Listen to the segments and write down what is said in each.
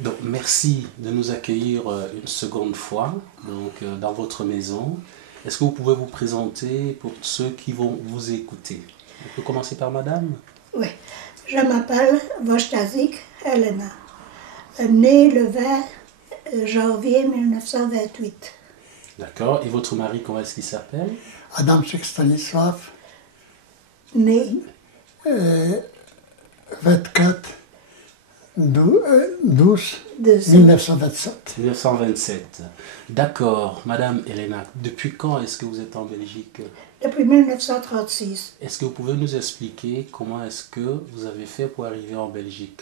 Donc, merci de nous accueillir une seconde fois dans votre maison. Est-ce que vous pouvez vous présenter pour ceux qui vont vous écouter? On peut commencer par madame? Oui. Je m'appelle Vostazik Helena, née le 20 janvier 1928. D'accord. Et votre mari, comment est-ce qu'il s'appelle? Adamczyk Stanisław, Née 24 12 de 1927. 1927. D'accord. Madame Elena, depuis quand est-ce que vous êtes en Belgique? depuis 1936. Est-ce que vous pouvez nous expliquer comment est-ce que vous avez fait pour arriver en Belgique?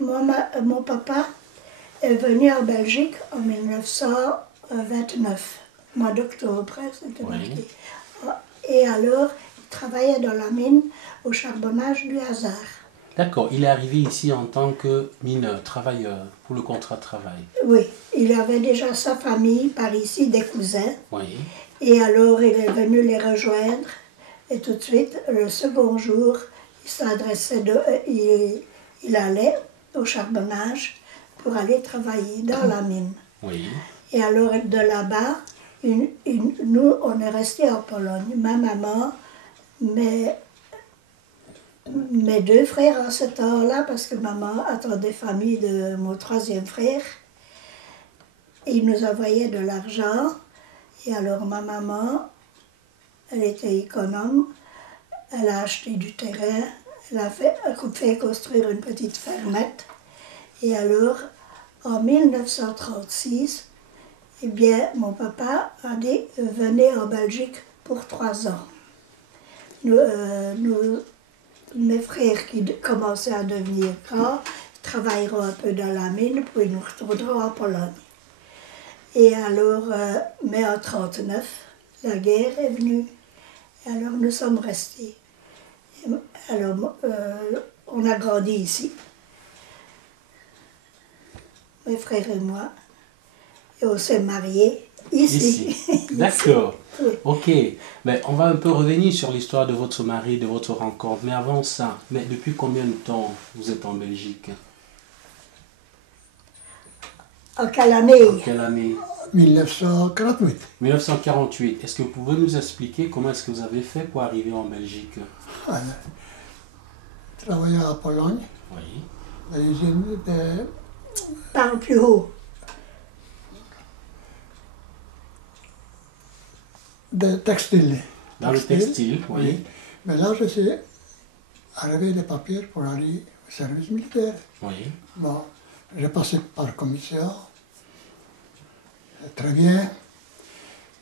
Mon papa est venu en Belgique en 1929, mois d'octobre, c'était Oui. marqué. Et alors, il travaillait dans la mine au charbonnage du hasard. D'accord. Il est arrivé ici en tant que mineur, travailleur, pour le contrat de travail. Oui, il avait déjà sa famille par ici, des cousins. Oui. Et alors, il est venu les rejoindre. Et tout de suite, le second jour, il s'adressait, il allait au charbonnage pour aller travailler dans la mine. Oui. Et alors, de là-bas, nous, on est restés en Pologne. Ma maman, mes deux frères en ce temps-là, parce que maman attendait famille de mon troisième frère. Et il nous envoyait de l'argent. Et alors, ma maman, elle était économe. Elle a acheté du terrain. Elle a fait construire une petite fermette. Et alors, en 1936, eh bien, mon papa a dit « Venez en Belgique pour 3 ans ». Mes frères qui commençaient à devenir grands travailleront un peu dans la mine, puis nous retournerons en Pologne. Et alors, mais en 1939, la guerre est venue. Et alors, nous sommes restés. Alors, on a grandi ici, mes frères et moi. Et on s'est mariés ici. D'accord. Oui. Ok. Mais on va un peu revenir sur l'histoire de votre mari, de votre rencontre. Mais avant ça, mais depuis combien de temps vous êtes en Belgique? En quelle année? En quelle année? 1948. 1948. Est-ce que vous pouvez nous expliquer comment est-ce que vous avez fait pour arriver en Belgique? Voilà. Travaillais à Pologne, Oui. dans l'usine Parle plus haut. de textile. Dans le textile, oui. Mais là, je suis arrivé des papiers pour aller au service militaire. Oui. Bon, j'ai passé par commission, très bien.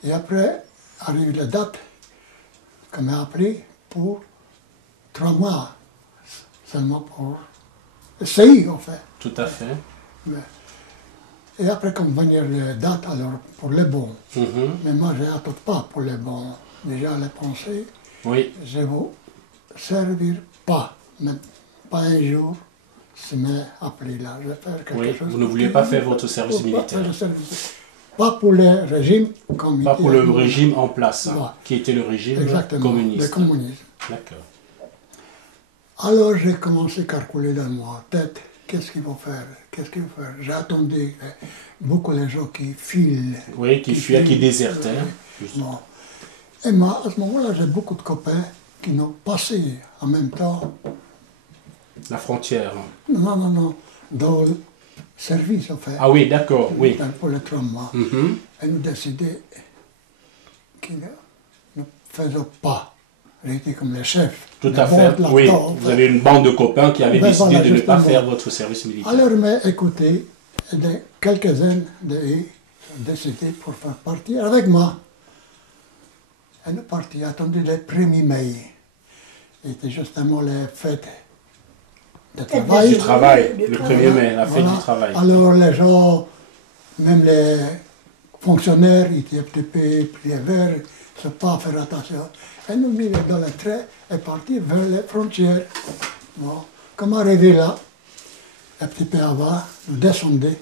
Et après, arrive la date qu'on m'a appelé pour 3 mois, seulement pour essayer, en fait. Tout à fait. Et après, comme venir la date, alors pour les bons. Mhm. Mais moi, je n'attends pas pour les bons. Déjà, les pensées, Oui. je ne vous servir pas, même pas un jour, se m'est appelé là. Je vais faire quelque Oui. chose. Vous ne vouliez pas faire votre service Pour pas militaire. faire le service. Pas pour le régime comme Pas il pour était. le régime en place, hein, Voilà. qui était le régime Exactement, communiste. le communisme. D'accord. Alors j'ai commencé à calculer dans ma tête, qu'est-ce qu'il faut faire, qu'est-ce qu'il faut faire. J'attendais beaucoup les gens qui filent. Oui, qui fuyaient, qui filent. désertaient. Bon. Et moi, à ce moment-là, j'ai beaucoup de copains qui n'ont passé en même temps, La frontière. non, dans le service, en fait. Ah oui, d'accord, oui. Pour les 3 mois. Mhm. Et nous décidé que nous ne faisons pas. J'étais comme les chefs. Tout les à fait. bons de Oui, l'accord, en vous fait. avez une bande de copains qui avaient Ben décidé voilà, de ne pas justement. faire votre service militaire. Alors, mais écoutez, quelques-uns d'eux ont décidé pour faire partie avec moi. Et nous partis, attendu le 1er mai. C'était justement les fêtes de travail. Du travail, Du le travail. 1er mai, la fête Voilà. du travail. Alors les gens, même les fonctionnaires, ils étaient un petit peu pris vers, ne sont pas faire attention. Et nous mis dans le train et partis vers les frontières. Bon, comme arrivé là, un petit peu avant, nous descendions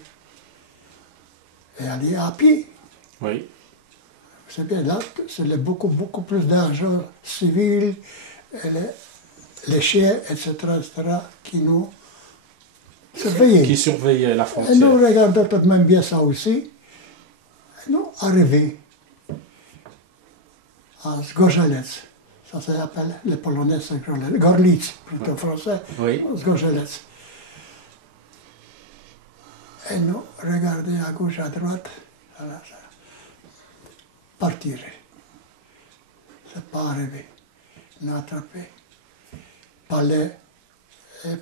et aller à pied. Oui, C'est bien là, c'est beaucoup plus d'argent civil, et les chiens, etc., qui nous surveiller. Qui surveille la Et frontière. nous regardons tout de même bien ça aussi. Et nous arrivons à Zgorzelec. Ça s'appelle, les Polonais, c'est Gorlic, plutôt français, Oui. Zgorzelec. Et nous regardons à gauche, à droite, voilà, ça. Partir. C'est pas arrivé. Nous attrapé par les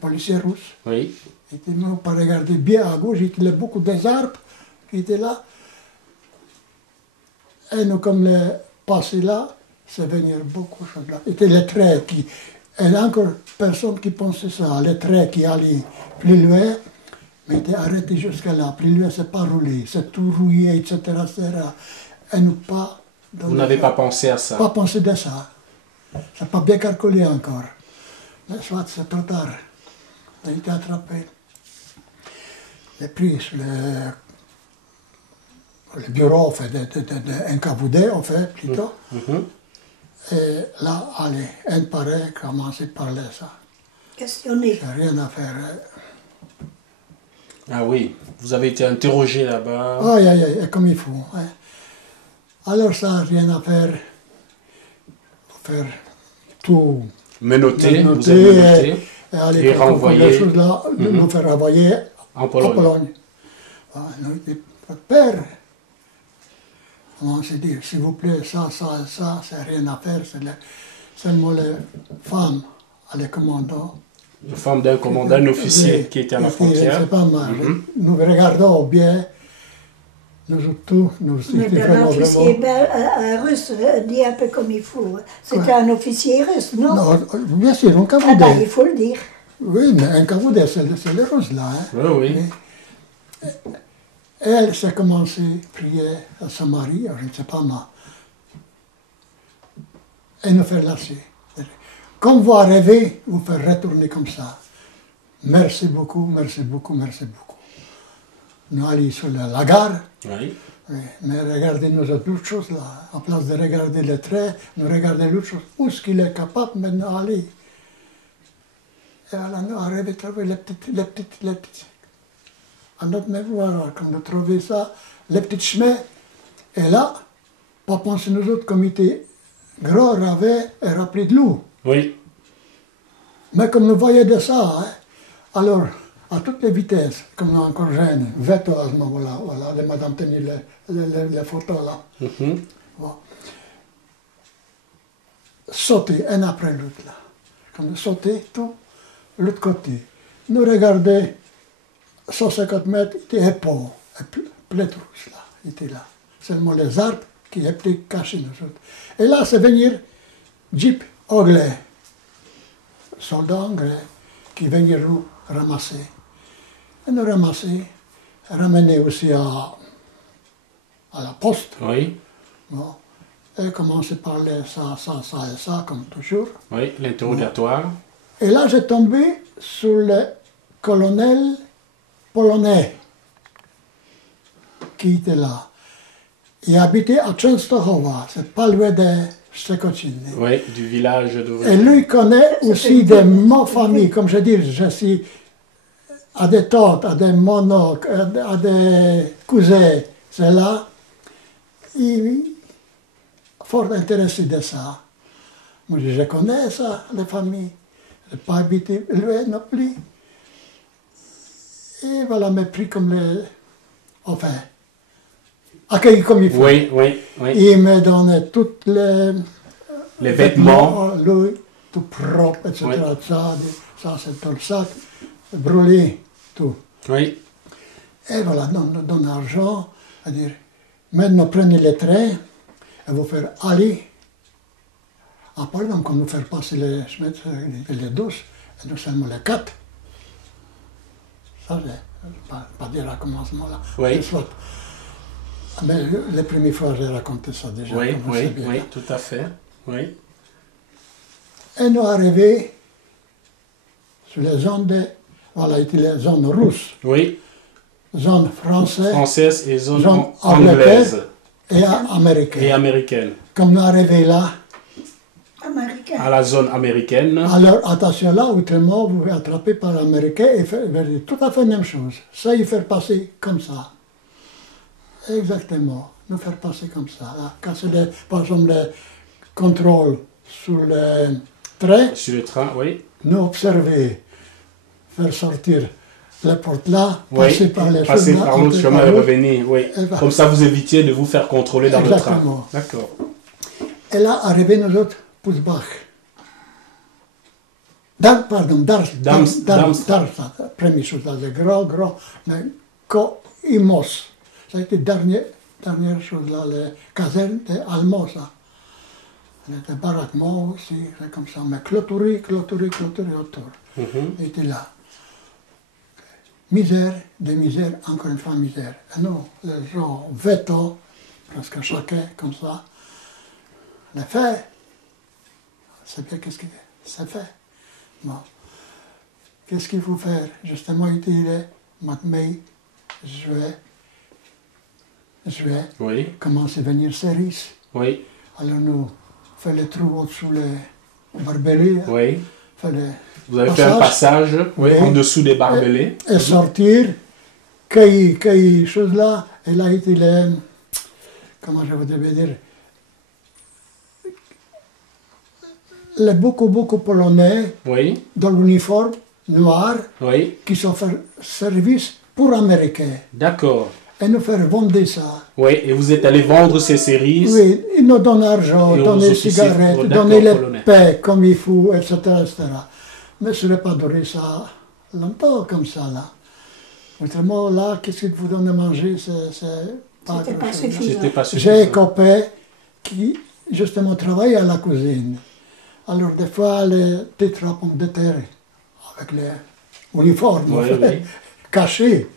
policiers russes. Oui. Et nous pas regardé bien à gauche, il y a beaucoup des arbres qui étaient là. Et nous, comme les passés là, c'est venir beaucoup de choses là. C'était les traits qui. Et il y a encore personne qui pensait ça, les traits qui allaient plus loin, mais étaient arrêtés jusqu'à là. Plus loin, c'est pas roulé, c'est tout rouillé, etc. etc. Et nous pas. Vous n'avez pas pensé à ça. Pas pensé de ça. C'est pas bien calculé encore. Mais soit c'est trop tard. On a été attrapé. Et puis, sur le bureau, on fait un cavoudet, on fait plutôt. Et là, allez, un pareil, commencer à parler ça. Questionner. C'est rien à faire. Ah oui, vous avez été interrogé là-bas. Aïe, aïe, aïe, comme il faut. Hein. Alors ça, rien à faire. Faut faire tout. Menotté, vous noter, avez menotté. Et aller Et renvoyer. les choses là, nous faire renvoyer En Pologne. Voilà, nous dit, votre père, on s'est dit, s'il vous plaît, ça, c'est rien à faire, c'est seulement les femmes, les commandants. Une femme d'un commandant, un officier qui était à la frontière. C'est pas mal. Nous regardons bien, nous tous, nous Mais c'était un vraiment, officier vraiment. russe dit un peu comme il faut. C'était un officier russe, non? Non, bien sûr, un Ah ben, cavoudet. il faut le dire. Oui, mais un cavoudet, c'est les Russes là. Hein. Oui, oui. Et elle s'est commencé à prier à son mari, je ne sais pas moi, et nous faire lâcher. Comme vous arrivez, vous faire retourner comme ça. Merci beaucoup, merci beaucoup, merci beaucoup. Nous allons sur la gare, Oui. oui, mais regardez nous autres choses là. En place de regarder les traits, nous regardons l'autre chose. Où est-ce qu'il est capable maintenant d'aller? Et voilà, nous arrivons à trouver les petites. À notre mémoire, quand nous trouvons ça, les petits chemins, et là, pas penser nous autres comme était gros, ravé et rempli de l'eau. Oui. Mais comme nous voyons de ça, hein, alors, à toutes les vitesses, comme nous encore jeunes, 20 ans à ce moment-là, voilà, de madame tenir les photos là. Bon. Sauter un après l'autre là. Quand nous sautons tout, l'autre côté. Nous regardons 150 mètres, il était épais, plein de rouge là, il était là. Seulement les arbres qui étaient cachés nous autres. Et là, c'est venir jeep anglais, soldats anglais, qui venaient nous ramasser. Et nous ramasser, ramener aussi à la poste. Oui. Bon. Et commencer à parler ça et ça, comme toujours. Oui, l'interrogatoire. Et là, j'ai tombé sur le colonel polonais qui était là. Il habitait à Częstochowa, c'est pas loin de Szczekociny. Oui, du village d'origine. Et lui connaît aussi des mots familles, comme je dis, je suis à des tantes, à des mononcles, à des cousins, c'est là. Il est fort intéressé de ça. Moi, je connais ça, les familles. Je n'ai pas habité loin non plus. Et voilà, m'a pris comme les... Enfin, accueilli comme il faut. Oui, oui, oui. Il me donnait toutes les vêtements. lui, tout propre, etc. Oui. Ça, c'est dans le sac, brûlé, tout. Oui. Et voilà, donne l'argent, c'est-à-dire, maintenant prenez les trains et vous faire aller. Après, donc, on nous fait passer les chemins, les douces, et nous seulement les 4. Ça, je ne vais pas dire à commencement là. Oui. Mais les premières fois, j'ai raconté ça déjà. Oui, comme oui, c'est bien. oui, tout à fait. Oui. Et nous arrivés sur les zones voilà, c'était les zones russes, Oui. zones françaises, Française et zone zone anglaise et américaines. et américaine. Comme nous arrivés là, Américain. américain. à la zone américaine. Alors attention là, autrement vous êtes attrapé par l'américain et faire tout à fait la même chose. Ça, il fait passer comme ça. Exactement, nous faire passer comme ça. Là, quand c'est par exemple le contrôle sur le train, Sur le train, oui. nous observer, faire sortir la porte là, Oui, passer par les passer chemins, par l'autre entrer chemin par et l'autre. revenir, oui. Et voilà. Comme ça, vous évitiez de vous faire contrôler dans le train. Exactement. D'accord. Et là, arrivé nous autres, Putzbach. Darmstadt, première chose, là, le grand, le immense. Ça a été dernière chose là, les casernes allemandes, ça. Il était baraquement aussi, c'est comme ça, mais clôturé autour. Mhm. Il était là. Misère, des misères, encore une fois misère. Et nous, les gens, 20 ans, presque chacun, comme ça, le fait. C'est bien qu'est-ce que c'est fait. Bon. Qu'est-ce qu'il faut faire? Justement, il dirait, mai, juillet, Oui, commence à venir cerise. oui, Alors nous, fait les trous au-dessous les barbelés, oui. fait les Vous avez fait un passage, oui, Oui. en dessous des barbelés. et sortir, cueillir chose là, et là, il est, comment je voudrais dire, les beaucoup polonais Oui, dans l'uniforme noir oui. qui sont fait service pour Américains. D'accord. Et nous faire vendre ça. Oui, et vous êtes allé vendre ces cerises. Oui, ils nous donnent l'argent, Et donnent aux les officiers, cigarettes, oh, donnent d'accord, les polonais. paix comme il faut, etc. Mais je n'ai pas donné ça longtemps comme ça, là. Autrement, là, qu'est-ce qu'il vous donne à manger, c'est pas C'était pas quelque chose. suffisant. J'étais pas J'ai un suffisant. copain qui, justement, travaille à la cuisine. Alors, des fois, les petites pommes de terre, avec les uniformes, Oui, oui. cachés,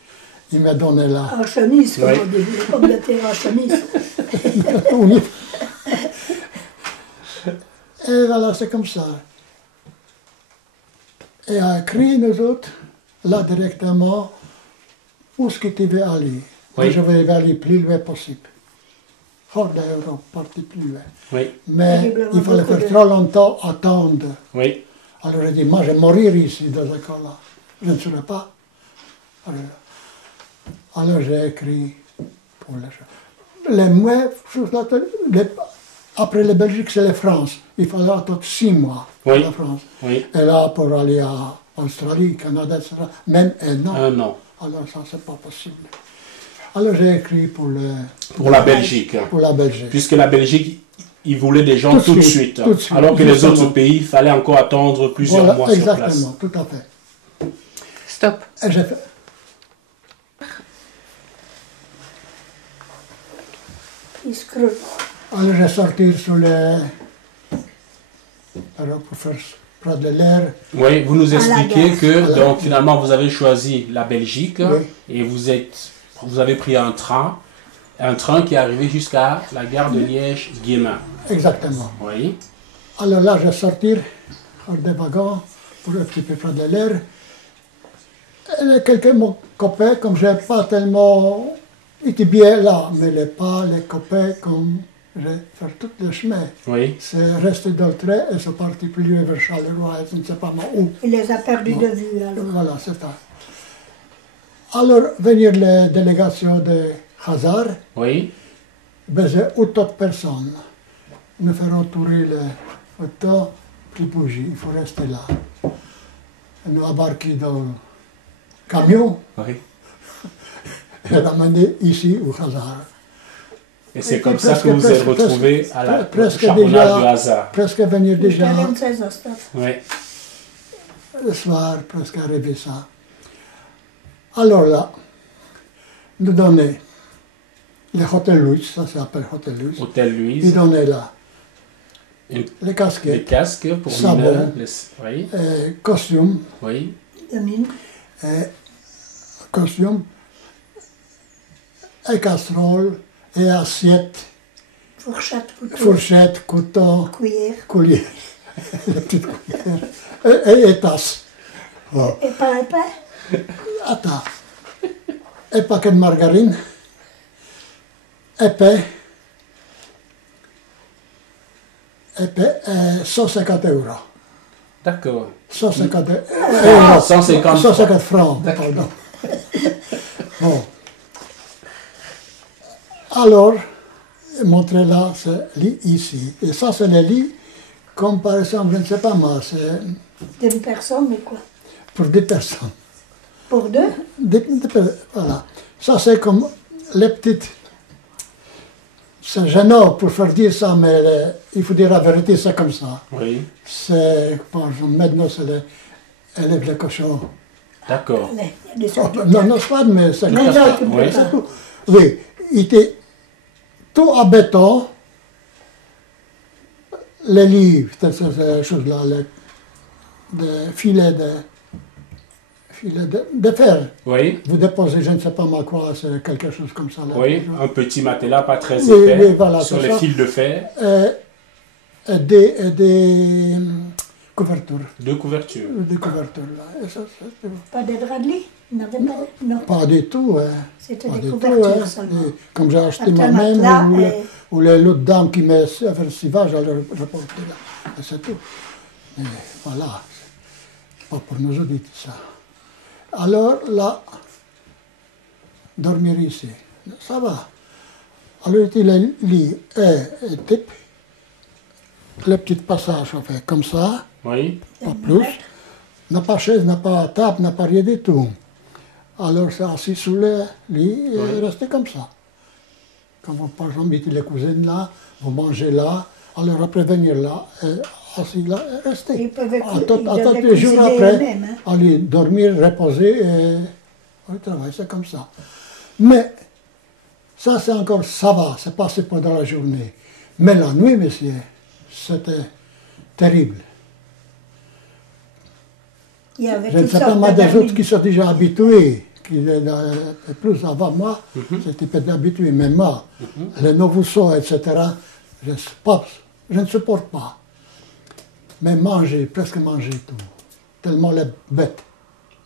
il m'a donné là. En chemise, comme Oui. on dit, les pommes de terre en chemise. Et voilà, c'est comme ça. Et à écrit, nous autres, là directement, où est-ce que tu veux aller? Oui. Moi, je veux aller plus loin possible. Hors d'Europe, partir plus loin. Oui, Mais Terriblement il fallait beaucoup faire de- trop longtemps attendre. oui. Alors j'ai dit, moi je vais mourir ici dans ce cas-là. Je ne serai pas. Alors j'ai écrit pour les choses. Les mois, après la Belgique, c'est la France. Il fallait attendre 6 mois pour Oui. la France. Oui. Et là, pour aller à Australie, Canada, etc., même un an. Un an. Alors ça, c'est pas possible. Alors j'ai écrit pour Pour la Belgique. la Belgique. Puisque la Belgique, ils voulaient des gens tout de suite. tout de suite, Alors que les justement. autres pays, il fallait encore attendre plusieurs Voilà, mois sur place. exactement, tout à fait. Stop. Et j'ai fait. Ils se creusent. Alors j'ai sorti sur les. Alors pour faire prendre de l'air. Oui, vous nous À la expliquez gare. que Voilà. donc finalement vous avez choisi la Belgique Oui. et vous avez pris un train qui est arrivé jusqu'à la gare de Liège-Guémin. Exactement. Oui, Alors là, j'ai sorti hors des wagons pour un petit peu prendre de l'air. Et quelques mon copains, comme je n'ai pas tellement été bien là, mais les copains, comme j'ai fait tout le chemin. oui, C'est resté dans le train et c'est parti plus loin vers Charleroi, et je ne sais pas moi où. Il les a perdus de vue, alors. Voilà, c'est ça. Alors, venir les délégations de Hazard, oui, ben, j'ai autant de personnes. Nous ferons tourner le temps, plus bouger, il faut rester là. Et nous embarquer dans le camion oui. et ramener ici au Hazard. Et c'est Et comme ça presque- que vous êtes presque- retrouvé presque- à la presque charbonnage déjà- du hasard. Presque venir déjà 46 ans, stop. Oui, le soir, presque arrivé ça. Alors là, nous donner le Hôtel Louis, ça s'appelle Hôtel Louis. Hôtel Ils Louise, donnaient là Une- les les casquettes, casques pour Savon. mineurs, oui, costumes, oui, De mine. costumes, et casseroles, et assiettes, Fourchette, couteau, fourchettes, couteaux, cuillère. colliers, les petites cuillères, et tasses. Bon. Et pain. Attends. Un paquet de margarine, un pain, et puis 150 euros. D'accord. 150 euros. 150 150 francs, pardon. Bon. Alors, montrez là, c'est lit ici. Et ça, c'est les lits, comme par exemple, je ne sais pas moi, c'est D'une personne, mais quoi? pour des personnes. Pour deux? Voilà. Ça, c'est comme les petites. C'est gênant pour faire dire ça, mais il faut dire la vérité, c'est comme ça. Oui. C'est, par exemple, maintenant, c'est les élèves les cochons. D'accord. Il y a des Oh, non, non, c'est pas, mais c'est Non, comme non, ça. tu peux Oui. pas. C'est tout. Oui, il était tout en béton. Les livres, ces choses-là, des filets de fer. Oui. Vous déposez, je ne sais pas moi quoi, c'est quelque chose comme ça. Là. Oui, un petit matelas pas très Oui, épais oui, voilà, sur c'est les ça. fils de fer, Et des couvertures. deux couvertures. Des couvertures, là. Et ça, c'est Pas de drap de lit? Il n'avait pas? Non. pas du tout. Hein. C'était Pas des du tout, couvertures hein. seulement. Comme j'ai acheté Un moi-même, matelas ou l'autre dame qui m'a fait va, j'allais reporter là. Et c'est tout. Mais voilà, c'est pas pour nous auditer ça. Alors là, dormir ici, ça va. Alors il y a le lit et type, le petit passage, on fait comme ça, Oui. pas plus. N'a pas chaise, n'a pas table, n'a pas rien du tout. Alors c'est assis sous le lit et Oui. rester comme ça. Quand vous, par exemple, mettez les cousines là, vous mangez là, alors après venir là, et assis là, et rester. Ils peuvent Attendre ils les jours cuisiner après, eux-mêmes, hein. aller dormir, reposer et au travail, c'est comme ça. Mais ça c'est encore, ça va, c'est passé pendant la journée. Mais la nuit, monsieur, c'était terrible. Il y avait Je ne toutes sais pas, sortes moi, de des autres vermines. qui sont déjà habitués, qui plus avant moi, Mhm. c'était pas habitué, mais moi, les nouveaux etc., je ne supporte pas. Mais manger, presque manger tout. Tellement les bêtes,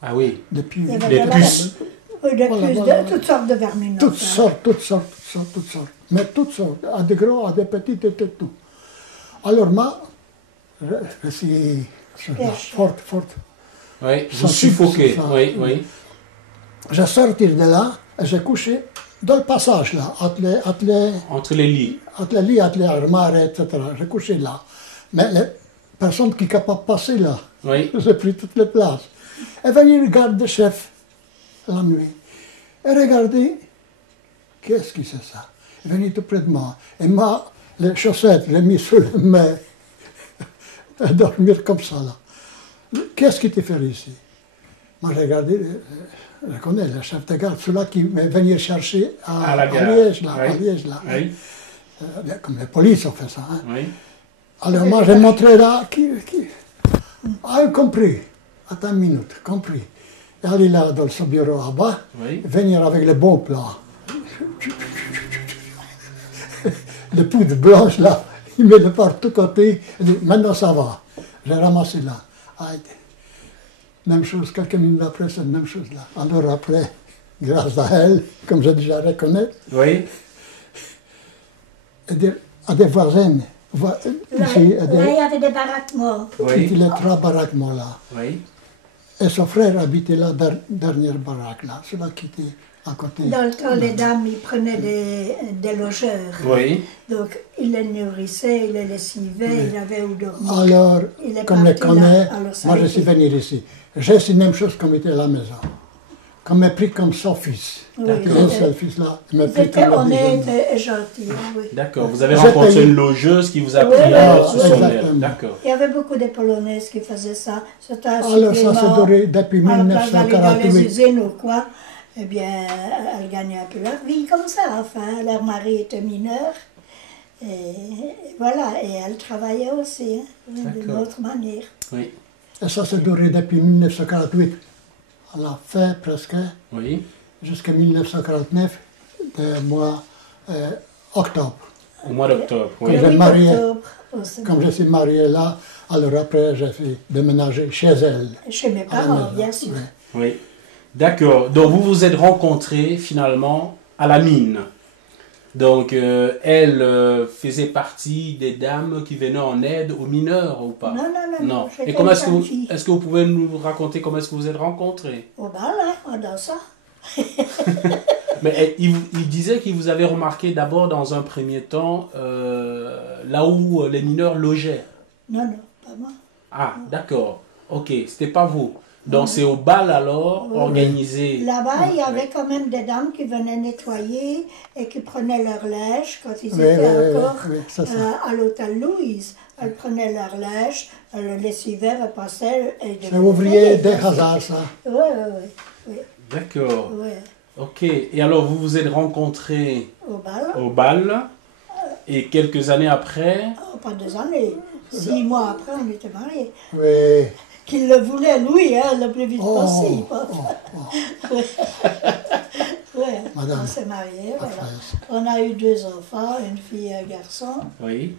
Ah oui. depuis Il y avait Les de puces. Oui, de Voilà, puces, voilà. de toutes sortes de vermines. toutes enfin. sortes, toutes sortes, toutes sortes, toutes sortes. Mais toutes sortes, à des gros, à des petits, et tout. Alors moi, je suis Pêche. forte. Oui. Ça, Vous suffoquez. ça. Oui, oui. J'ai sorti de là et j'ai couché dans le passage là, entre Entre les lits. les lits, entre les armoires, etc. J'ai couché là. Mais les personnes qui ne sont capables de passer là, Oui. j'ai pris toutes les places. Et venu regarder le chef la nuit. Et regardez, qu'est-ce que c'est ça? Il est venu tout près de moi. Et moi, les chaussettes, je les ai mis sur les mains. À dormir comme ça là. Qu'est-ce qui te fait ici? Moi j'ai regardé, je connais le chef de garde, celui-là qui m'est venu chercher À la gare. Liège là, Oui. à Liège là. Oui. Comme les polices ont fait ça. Hein. Oui. Alors moi j'ai montré là, ah, compris. Attends une minute, compris. Et aller là dans son bureau à bas, Oui. venir avec les bons plats. Les poudres blanches là, il met de partout côté, il dit, maintenant ça va. J'ai ramassé là. Ah, même chose, quelques minutes après, c'est la même chose là. Alors après, grâce à elle, comme j'ai déjà reconnu, Oui. à des voisines, Là, ici, à là, il y des, avait des baraques mortes. Oui. les trois baraques moi là. Oui. Et son frère habitait la dernière baraque là, celui-là qui était à côté. Dans le temps, les dames, ils prenaient des logeurs. Oui. Donc, ils les nourrissaient, ils les lessivaient, ils avaient où dormir. Alors, Il est comme les parti là. connaît, Alors, ça moi a je été- suis venu ici. J'ai cette même chose comme était à la maison. Comme m'a pris comme son fils. Oui, Il oui. un seul fils là, il m'a Ils pris étaient comme honnêtes obligé. et gentils, oui. D'accord. Vous avez J'ai rencontré payé. une logeuse qui vous a Oui, pris oui, sous son aile. exactement. D'accord. Il y avait beaucoup de Polonaises qui faisaient ça. C'était un Alors ça s'est supplément. duré depuis À la place d'aller dans les 1948. usines ou quoi, eh bien, elles gagnaient un peu leur vie comme ça. Enfin, leur mari était mineur. Et voilà, et elles travaillaient aussi, hein, d'une D'accord. autre manière. Oui. Et ça s'est duré depuis 1948. À la fin presque, Oui. jusqu'à 1949, de mois octobre. Au mois d'octobre. Quand Oui. j'ai Le 8 marié. octobre, aussi. Comme je suis marié là, alors après j'ai fait déménager chez elle. Chez mes à la parents, maison. bien sûr. Oui. Oui. D'accord. Donc vous vous êtes rencontrés finalement à la mine. Donc, elle faisait partie des dames qui venaient en aide aux mineurs ou pas? Non, non, non, non. Et comment est-ce que vous pouvez nous raconter comment est-ce que vous êtes rencontrés? Au bal, hein, on dansait. Mais il disait qu'il vous avait remarqué d'abord dans un premier temps là où les mineurs logeaient. Non, non, pas moi. Ah, d'accord. Ok, c'était pas vous. Donc c'est au bal alors organisé. Là-bas, il y avait quand même des dames qui venaient nettoyer et qui prenaient leur linge quand ils étaient encore à l'hôtel Louise. Elles prenaient leur linge, elles le lessivaient, repassaient. C'est ouvrier des hasards, ça. Oui, oui, oui. D'accord. Ouais. Ok. Et alors vous vous êtes rencontrés Au bal. Et quelques années après? Oh, pas 2 années. 6 mois après, on était mariés. Oui. Qu'il le voulait, lui, hein, le plus vite possible. Ouais, Madame. on s'est mariés, voilà. On a eu 2 enfants, une fille et un garçon. Oui.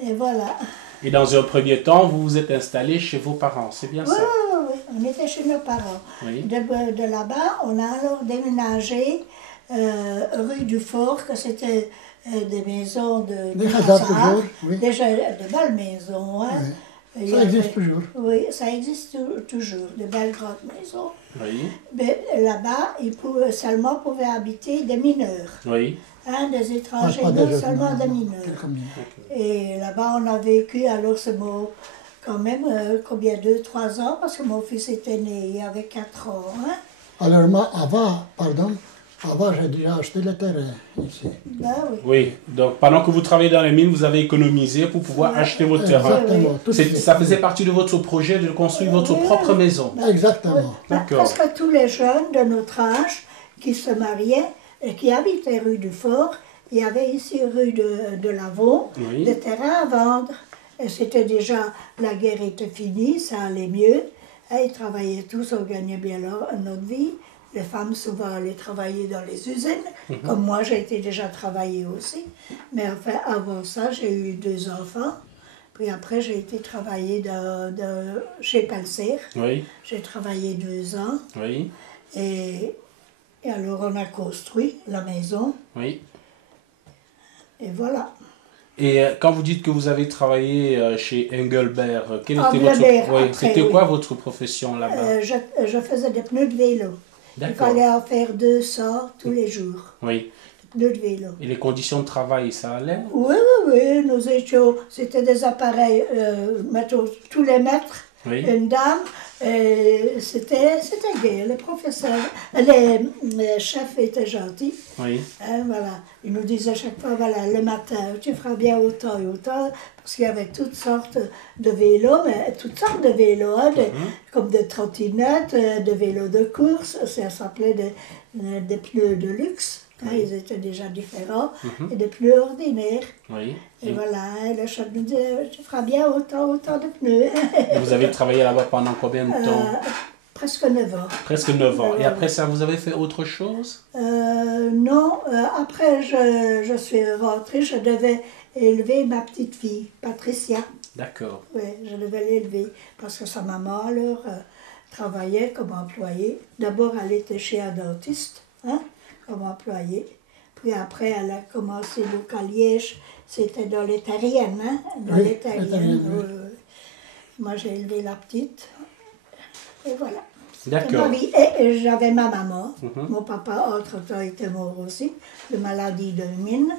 Et voilà. Et dans un premier temps, vous vous êtes installé chez vos parents, c'est bien Oui, ça? oui, oui, on était chez nos parents. Oui. De là-bas, on a alors déménagé rue du Fort, que c'était des maisons de hasards hasard, toujours, oui. déjà de belles maisons. Hein. Oui. Ça existe toujours. Oui, ça existe toujours, de belles grandes maisons. Oui. Mais là-bas, seulement pouvaient habiter des mineurs. Oui. Hein, des étrangers, Pas non des seulement des jeunes, mineurs. quelques mineurs. Et là-bas, on a vécu, alors ce mot, quand même, combien, 2-3 ans, parce que mon fils était né il y avait 4 ans. Hein. Alors moi, avant j'ai déjà acheté le terrain ici. Ben oui. Oui. Donc pendant que vous travaillez dans les mines, vous avez économisé pour pouvoir acheter votre terrain. Exactement. tout de suite. Ça faisait partie de votre projet de construire votre propre maison. Exactement. D'accord. Parce que tous les jeunes de notre âge qui se mariaient et qui habitaient rue du Fort, il y avait ici rue de Lavaux Oui. des terrains à vendre. Et c'était déjà, la guerre était finie, ça allait mieux. Et ils travaillaient tous, on gagnait bien notre vie. Les femmes souvent allaient travailler dans les usines, comme moi j'ai été déjà travailler aussi. Mais enfin, avant ça, j'ai eu 2 enfants. Puis après, j'ai été travailler chez Palser. Oui. J'ai travaillé 2 ans. Oui. Et alors, on a construit la maison. Oui. Et voilà. Et quand vous dites que vous avez travaillé chez Engelbert, Engelbert, c'était quoi votre profession là-bas? Je faisais des pneus de vélo. Il D'accord. fallait en faire 200 tous les jours. Oui. Des pneus de vélo. Et les conditions de travail, ça allait? Oui, oui, oui. Nous étions, c'était des appareils, mettons, tous les mètres. Oui. Une dame, c'était gai. Les professeurs, les chefs étaient gentils. Oui. Hein, voilà. Ils nous disaient chaque fois, voilà, le matin, tu feras bien autant et autant, parce qu'il y avait toutes sortes de vélos, mais toutes sortes de vélos, hein, comme des trottinettes, de vélos de course, ça s'appelait des pneus de luxe. Hein, ils étaient déjà différents, et des pneus ordinaires. Oui. Et voilà, le chef nous disait, tu feras bien autant de pneus. Et vous avez travaillé là-bas pendant combien de temps? Presque 9 ans. Presque 9 ans. Et après ça, vous avez fait autre chose? Non, après je suis rentrée, je devais élever ma petite fille, Patricia. D'accord. Oui, je devais l'élever parce que sa maman alors travaillait comme employée. D'abord, elle était chez un dentiste, hein, comme employée. Puis après, elle a commencé donc à Liège, c'était dans les terriennes, hein, dans Oui, les terriennes. les terriennes, oui. Moi, j'ai élevé la petite. Et voilà. D'accord. Et j'avais ma maman. Mon papa, entre-temps, était mort aussi, de maladie de mine.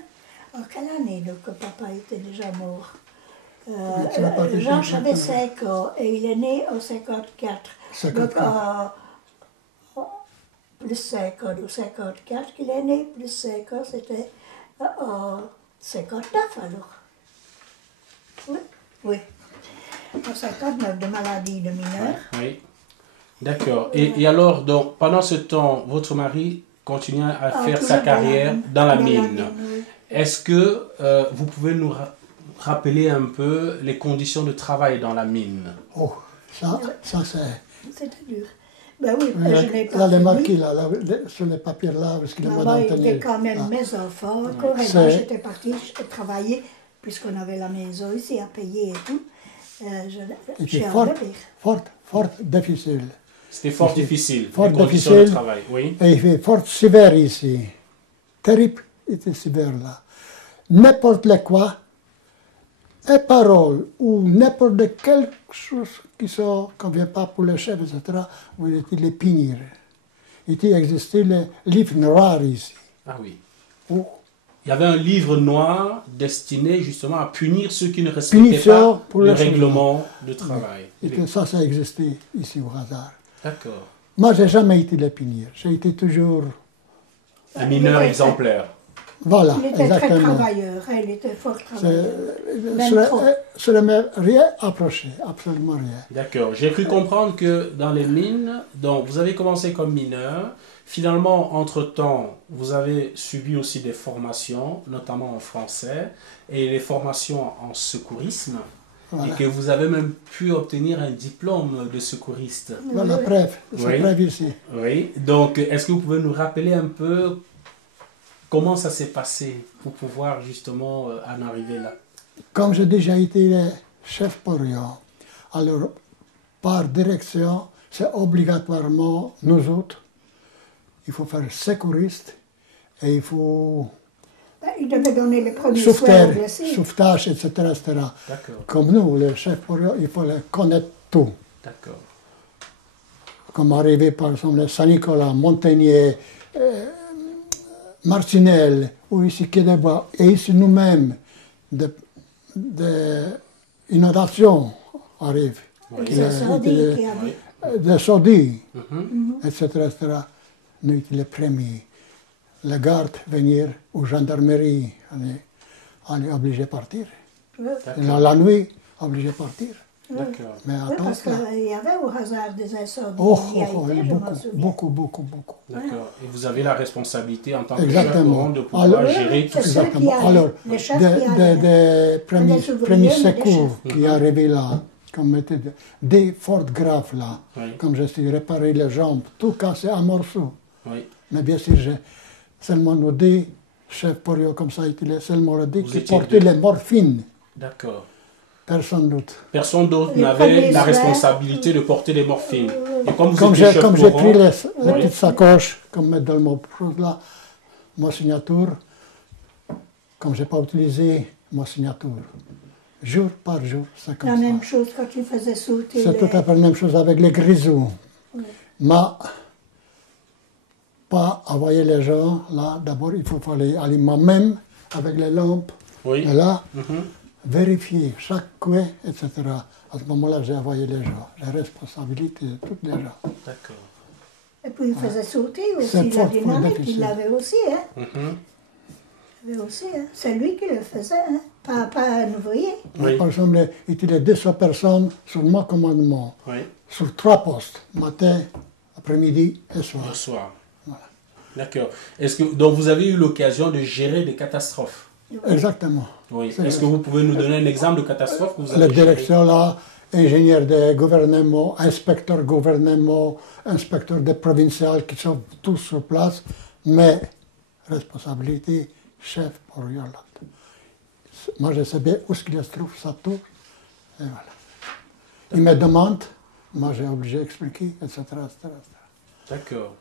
En quelle année donc, que papa était déjà mort? Jean avait 5 ans et il est né en 54. 54. Donc, plus 5 ans, ou 54 qu'il est né, plus 5 ans, c'était en 59 alors. Oui, oui. En 59, de maladie de mineur. Oui. D'accord. Et alors, donc, pendant ce temps, votre mari continue à faire sa carrière dans la mine. Oui. Est-ce que vous pouvez nous rappeler un peu les conditions de travail dans la mine? Oh, ça c'est... C'était dur. Ben oui, Oui, je n'ai pas là, les fini. marquis, là, sur les papiers là, parce que le Maman madame était tenait... quand même mes enfants. Encore et moi, j'étais partie travailler, puisqu'on avait la maison ici à payer et tout. C'était fort difficile. C'était fort difficile, Fort les conditions de difficile. travail, oui. Et il fait fort sévère ici. Terrible. était sévère là. N'importe quoi, et parole, ou n'importe quelque chose qui ne vient pas pour le chef, etc., vous étiez les punir. Il existait les livres noirs ici. Ah oui. Où Il y avait un livre noir destiné justement à punir ceux qui ne respectaient pas le règlement de travail. Et ça existait ici au hasard. D'accord. Moi, je n'ai jamais été les punir. J'ai été toujours... Un mineur exemplaire. Voilà, il était exactement. très travailleur, il était fort travailleur. Je ne m'ai rien approché, absolument rien. D'accord. J'ai cru comprendre que dans les mines, donc vous avez commencé comme mineur. Finalement, entre-temps, vous avez subi aussi des formations, notamment en français, et les formations en secourisme, Voilà. et que vous avez même pu obtenir un diplôme de secouriste. Voilà, preuve, c'est preuve ici. Oui. Donc, est-ce que vous pouvez nous rappeler un peu comment ça s'est passé pour pouvoir justement en arriver là? Comme j'ai déjà été chef Porion, alors par direction, c'est obligatoirement nous autres. Il faut faire secouriste et il faut Il devait donner les premiers soins aux blessés. sauvetage, etc. Comme nous, les chefs Porion, il faut connaître tout. D'accord. Comme arrivé par exemple à Saint-Nicolas, Montagnier, Marcinelle, ou ici Quai des Bois, et ici nous-mêmes, des inondations arrivent. Des saudis, etc., etc. Nous étions les premiers. Les gardes venir aux gendarmeries, on est obligé de partir. La nuit, obligé de partir. D'accord. Mais oui, parce qu'il y avait au hasard des incendies. Beaucoup. D'accord. Et vous avez la responsabilité en tant que Exactement. chef de pouvoir gérer tout ça. Alors, des premiers secours qui arrivaient là, comme des fortes graves là, comme je suis réparé les jambes, tout cassé en morceaux. Oui. Mais bien sûr, seulement nous deux, chef Porion comme ça, il est seulement le deux qui portait les morphines. D'accord. Personne d'autre. Personne d'autre n'avait la responsabilité de porter les morphines. Et comme j'ai pris les petites sacoches, comme mettre dans mon chose là, ma signature, comme je n'ai pas utilisé ma signature, jour par jour, c'est comme ça. La même chose quand tu faisais sauter. C'est tout à fait la même chose avec les grisous. Mais pas envoyer les gens là, d'abord il faut aller moi-même avec les lampes, et là, vérifier chaque coin, etc. À ce moment-là, j'ai envoyé les gens. J'ai responsabilité de tous les gens. D'accord. Et puis il faisait sauter aussi la dynamique, il l'avait aussi. Hein. Il l'avait aussi, hein. C'est lui qui le faisait, hein. Pas un ouvrier. Oui. Par exemple, il y avait 200 personnes sur mon commandement, sur 3 postes, matin, après-midi et soir. Le soir. Voilà. D'accord. Donc vous avez eu l'occasion de gérer des catastrophes? Exactement. Oui. Est-ce que vous pouvez nous donner un exemple de catastrophe que vous avez La direction là, ingénieur de gouvernement, inspecteur gouvernement, inspecteur des provinciales qui sont tous sur place, mais responsabilité, chef pour Yolande. Moi je sais bien où est-ce qu'il se trouve, ça tout, et voilà. Il me demande, moi j'ai obligé d'expliquer, etc. D'accord.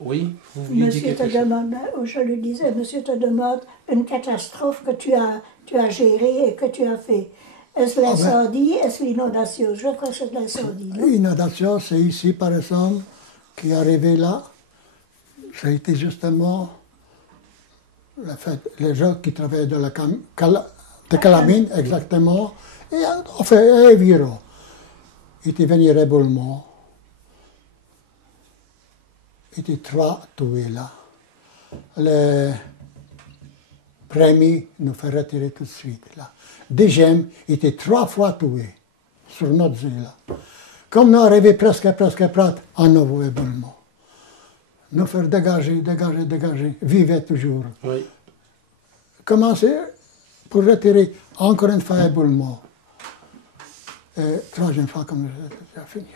Oui, vous vouliez Monsieur dire quelque te demande, je lui disais, monsieur te demande une catastrophe que tu as gérée et que tu as fait. Est-ce l'incendie, est-ce l'inondation? Je crois que c'est l'incendie. L'inondation, c'est ici par exemple, qui est arrivé là. Ça a été justement le fait, les gens qui travaillaient dans la calamine, exactement, et on fait environ. Ils étaient venus éboulement. Il était 3 tués là. Le premier nous fait retirer tout de suite là. Deuxième, il était 3 fois tué sur notre île là. Comme nous arrivons presque prêts, à nouveau éboulement. Nous faire dégager, vivre toujours. Oui. Commencer pour retirer encore une fois éboulement. Et troisième fois, comme j'ai fini.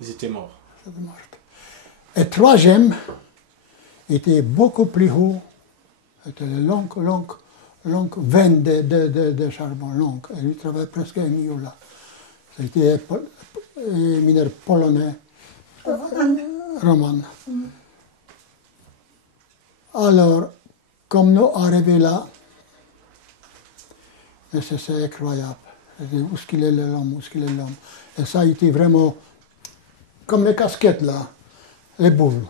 Ils étaient morts. Et troisième était beaucoup plus haut, c'était une longue veine de charbon, longue. Et il travaillait presque un milieu là. C'était un mineur polonais, Roman. Alors, comme nous arrivés là, mais c'est incroyable. Où est-ce qu'il est l'homme, où est-ce qu'il est l'homme. Et ça a été vraiment comme les casquettes là, les boules.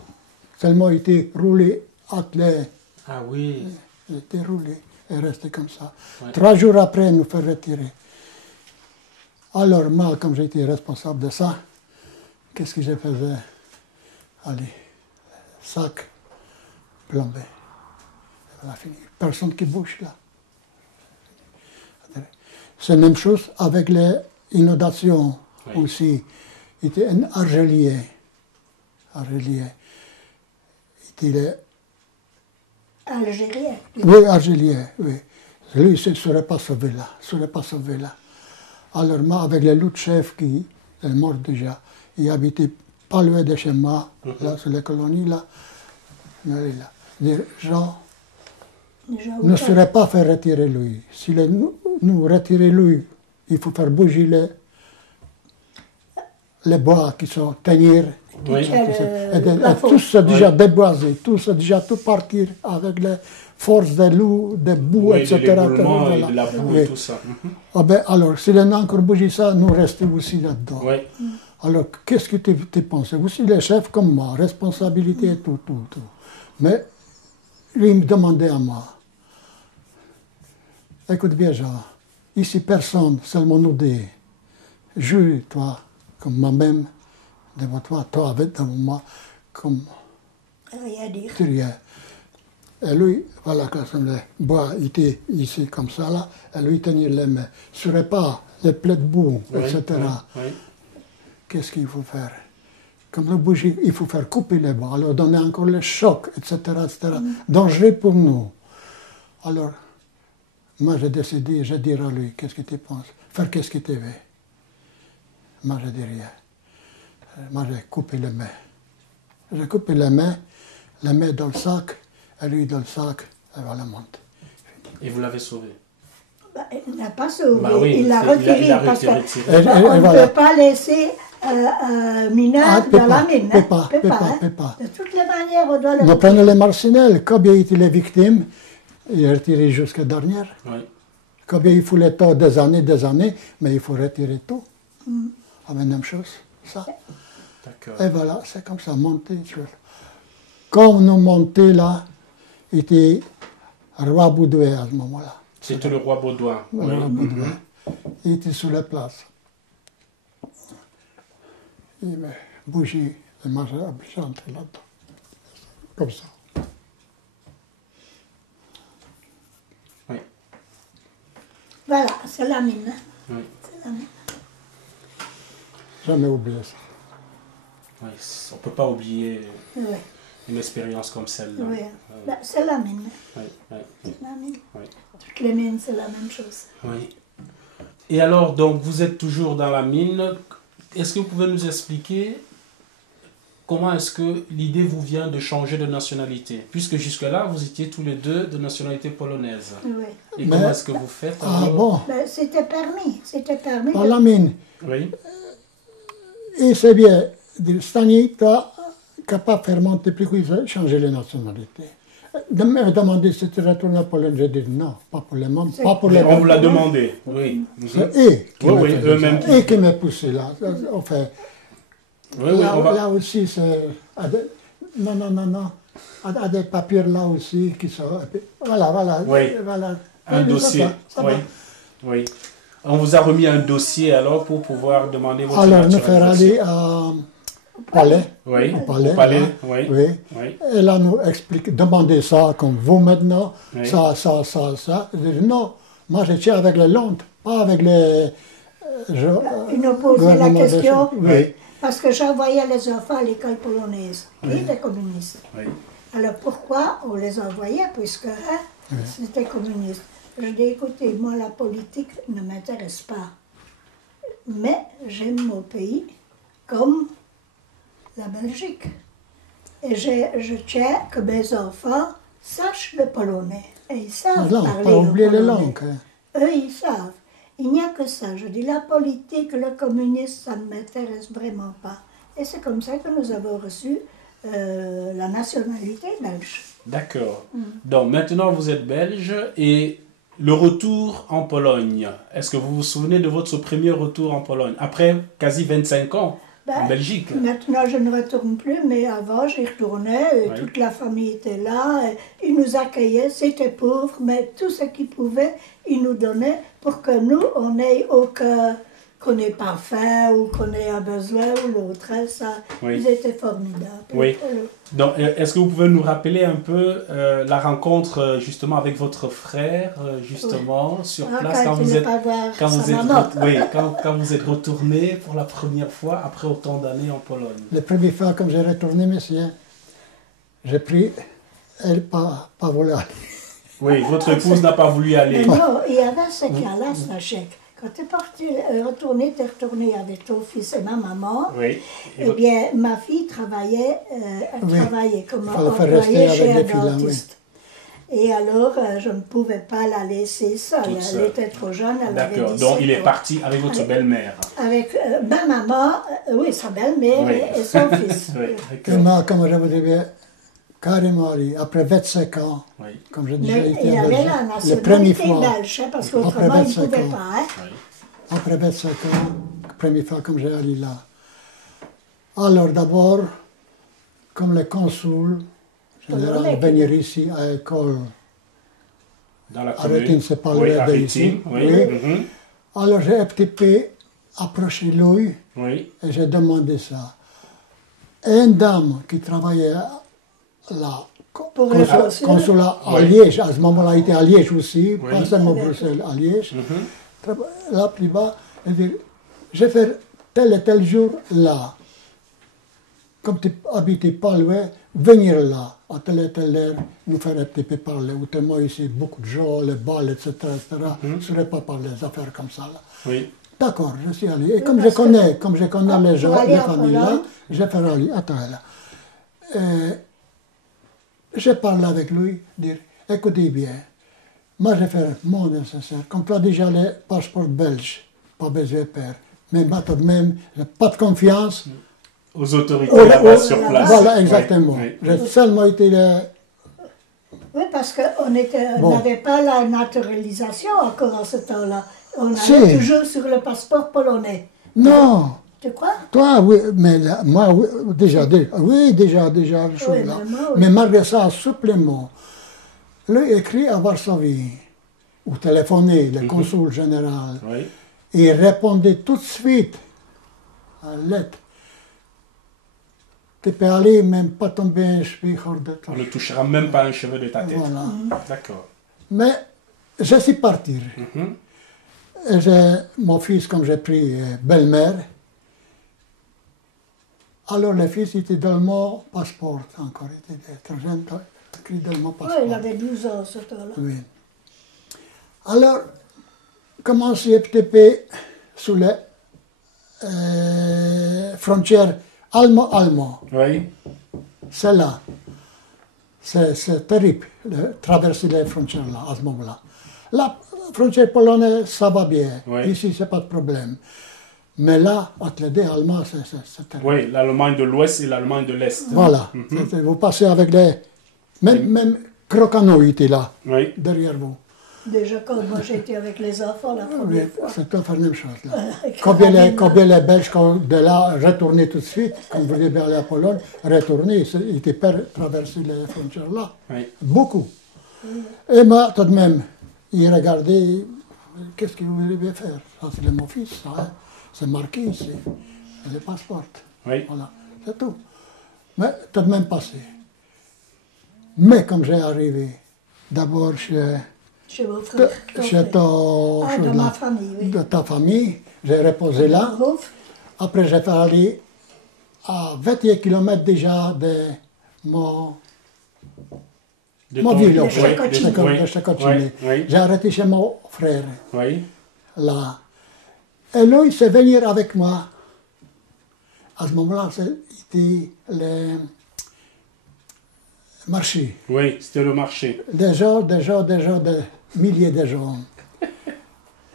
Tellement il était roulé, attelé. Ah oui. Il était roulé et resté comme ça. Ouais. 3 jours après, il nous fait retirer. Alors moi, comme j'étais responsable de ça, qu'est-ce que je faisais? Allez, sac plombé. Voilà, fini. Personne qui bouge là. C'est la même chose avec les inondations aussi. Il était un argelier. Il était Algérien. oui, argelier, oui. Lui, il ne serait pas sauvé là. Alors moi, avec les loups de chef qui est mort déjà, il habitait pas loin de chez moi, là, sur les colonies, là. Les gens ne seraient pas fait retirer lui. Si nous retirer lui, il faut faire bouger les bois qui sont tenir. Oui. Tout c'est déjà déboisé, tout c'est déjà tout partir avec les forces des loups, des boues, Oui, etc. de l'éboulement Voilà. et de la boue Oui. et tout ça. Ah ben, alors, s'il en a encore bougé ça, nous restons aussi là-dedans. Oui. Alors, qu'est-ce que tu penses? Aussi les chefs comme moi, responsabilité et tout. Mais lui, il me demandait à moi, écoute bien, Jean, ici personne, seulement nous deux. Je, toi, comme moi-même, devant toi avec devant moi, comme Rien à dire. rien. Et lui, voilà, quand le bois était ici comme ça, là, et lui tenir les mains. Ce serait pas les plaies de boue, etc. Oui. Qu'est-ce qu'il faut faire? Comme le bougie, il faut faire couper les bois, alors donner encore le choc, etc. Dangereux pour nous. Alors, moi j'ai décidé, je dirai à lui, qu'est-ce que tu penses? Faire qu'est-ce que tu veux? Moi je dis rien. Moi j'ai coupé les mains. J'ai coupé les mains dans le sac, et lui dans le sac, et voilà, monte. Et vous l'avez sauvé. Bah, il n'a pas sauvé, Bah oui, il l'a il retiré l'a parce retiré. qu'on ne voilà. peut pas laisser mineur dans la mine. Peut pas. De toutes les manières, on doit le Nous prenons les marcinelles, combien étaient les victimes, il est retiré jusqu'à dernière. Oui. Combien il faut le temps des années, mais il faut retirer tout. La même chose, ça. D'accord. Et voilà, c'est comme ça, monter. Quand nous montons là, il était roi Baudouin à ce moment-là. C'était le roi Baudouin. Oui. Le roi Baudouin. Il était sur la place. Il m'a bougé, et moi j'ai entré là-dedans. Comme ça. Oui. Voilà, c'est la mine. Oui. C'est la mine. Jamais oublié ça. Oui. On ne peut pas oublier Oui, une expérience comme celle-là. oui. Bah, c'est la mine. Oui. C'est la mine. Oui. Toutes les mines, c'est la même chose. Oui. Et alors, donc, vous êtes toujours dans la mine. Est-ce que vous pouvez nous expliquer comment est-ce que l'idée vous vient de changer de nationalité? Puisque jusque-là, vous étiez tous les deux de nationalité polonaise. Oui. Et Mais- comment est-ce que vous faites Ah alors? bon, Ben, c'était permis. par la mine. Oui. Et c'est bien, Stani, tu es capable de faire monter plus que changer les nationalités. De me demander si tu retournes à Pologne, j'ai dit non, pas pour les membres, pas pour les On vous l'a membres. demandé. Oui. C'est eux qui Oui, m'ont oui, fait eux-mêmes ça. qui- Eux qui m'ont poussé là. Enfin, Oui, oui, là, on va... là aussi, c'est. Non. Il y a des papiers là aussi qui sont. Voilà. Oui. Voilà. Un Oui, dossier. ça Oui. va. Oui. On vous a remis un dossier alors pour pouvoir demander votre Alors, nous faire aller naturalisation. au palais. Oui. Au palais. Au palais. là. Oui. Oui. Oui. Et là, nous explique, demander ça comme vous maintenant, Oui. ça. Je dis non, moi je tiens avec les Londres, pas avec les. Ils nous posaient la gouvernements de- question Oui. parce que j'envoyais les enfants à l'école polonaise, qui étaient communistes. Oui. Alors pourquoi on les envoyait puisque c'était communiste? Je dis écoutez, moi la politique ne m'intéresse pas, mais j'aime mon pays comme la Belgique. Et je tiens que mes enfants sachent le polonais. Et ils savent Non, parler pas le oublier les polonais. langues. Hein. Eux, ils savent. Il n'y a que ça. Je dis, la politique, le communisme, ça ne m'intéresse vraiment pas. Et c'est comme ça que nous avons reçu la nationalité belge. D'accord. Donc maintenant vous êtes belge et le retour en Pologne. Est-ce que vous vous souvenez de votre premier retour en Pologne après quasi 25 ans en Belgique? Maintenant, je ne retourne plus, mais avant, j'y retournais. Et Oui. toute la famille était là. Et ils nous accueillaient. C'était pauvre, mais tout ce qu'ils pouvaient, ils nous donnaient pour que nous, on ait aucun... qu'on n'ait pas faim ou qu'on ait un besoin ou l'autre. Hein, ça, Oui. ils étaient formidables. Oui. Donc, est-ce que vous pouvez nous rappeler un peu la rencontre justement avec votre frère, justement, sur place, Quand il n'est pas voir quand sa vous êtes, maman. oui, quand vous êtes retourné pour la première fois après autant d'années en Pologne? La première fois, comme j'ai retourné, monsieur, j'ai pris, elle pas voulu aller. Oui, votre épouse n'a pas voulu y aller. Mais non, il y avait ce cas-là, Stachek. Quand tu es parti, retourné avec ton fils et ma maman. Oui. Eh bien, ma fille travaillait, elle Oui. travaillait comme Il fallait faire employée rester chez avec un les filles, là, dentiste. Et alors, je ne pouvais pas la laisser seule. Toute Elle seule. était trop jeune, elle avait D'accord. 17 Donc, il est ans. parti avec votre belle-mère. Avec ma maman, oui, sa belle-mère Oui. et son fils. Oui, Et d'accord. moi, comme je vous disais, carrément, après 25 ans, Oui. comme je disais, Mais été il en avait Belgique, la la première nationalité fois, belge, hein, parce Après qu'autrement, il ne 25 pouvait ans. pas. Hein. Oui. après 25 ans, la première fois comme j'ai allé là. Alors d'abord, comme le consul général venir ici à l'école, Dans la Arrêtine, commune. c'est pas Oui, loin Arrêtine, d'ici. oui. Oui. Mhm. alors j'ai un petit peu approché lui Oui. et j'ai demandé ça. Une dame qui travaillait là, Pour le consulat à Oui. Liège, à ce moment-là, il était à Liège aussi, Oui. pas seulement Bruxelles, à Liège. Mhm. Là, plus bas, elle dit, je vais faire tel et tel jour là. Comme tu habites pas loin, venir là, à telle et telle heure, nous faire un petit peu parler. Autrement, ici, beaucoup de gens, les balles, etc., je ne saurais pas parler des affaires comme ça. Là. Oui. D'accord, je suis allé. Et comme parce je connais les gens, aller les en familles là, Pologne. j'ai fait aller. Attends là. Je parle avec lui, dire, écoutez bien, moi je fais mon nécessaire. Comme tu as déjà le passeport belge, pas besoin de faire. Mais moi tout de même, j'ai pas de confiance. Aux autorités là-bas sur place. Voilà, exactement. Oui, oui. J'ai seulement été Oui, parce qu'on Bon. n'avait pas la naturalisation encore en ce temps-là. On allait Si. toujours sur le passeport polonais. Non, Tu crois? toi, oui, mais là, moi, oui, déjà, déjà, le chose Oui, là. mais moi, oui. Mais malgré ça, supplément, lui écrit à Varsovie, ou téléphoné, le consul général, Oui. et il répondait tout de suite à la lettre. Tu peux aller, même pas tomber un cheveu hors de toi. On ne touchera même pas un cheveu de ta tête. Voilà. D'accord. Mais je suis parti. Mhm. Et j'ai mon fils, comme j'ai pris belle-mère, alors le fils était dans mon passeport encore, il était très jeune, écrit dans mon Oui, passeport. il avait 12 ans ce temps-là. Oui. Alors, commencer un petit peu sous les frontières allemand. Oui. C'est là. C'est terrible de traverser les frontières là, à ce moment-là. La frontière polonaise, ça va bien. Oui. Ici, c'est pas de problème. Mais là, entre les deux Allemands, c'est terrible. Oui, l'Allemagne de l'Ouest et l'Allemagne de l'Est. Voilà. Vous passez avec les... Même Crocano était là, Oui. derrière vous. Déjà, quand moi j'étais avec les enfants la Oui, première fois. c'est tout à fait la même chose. Là. Avec Combien Carabine. les Belges, de là, retournaient tout de suite, quand vous voulez aller à Pologne, retournaient, ils étaient prêts à traverser les frontières là. Oui. Beaucoup. Et moi, tout de même, il regardait, qu'est-ce que vous voulez faire? Ça, c'est mon fils, ça, hein. C'est marqué ici, le passeport. Oui. Voilà, c'est tout. Mais tout de même passé. Mais comme j'ai arrivé, d'abord Chez vos frères. chez ton, Ah, de ma famille, oui. de ta famille, j'ai reposé là. Ouf. Après, j'ai fait aller à 21 km déjà de mon De Mon ton- village, Oui, de Szczekociny. Oui. J'ai arrêté chez mon frère, Oui. là. Et lui, il s'est venu avec moi. À ce moment-là, c'était le marché. Oui, c'était le marché. Des gens, des milliers de gens.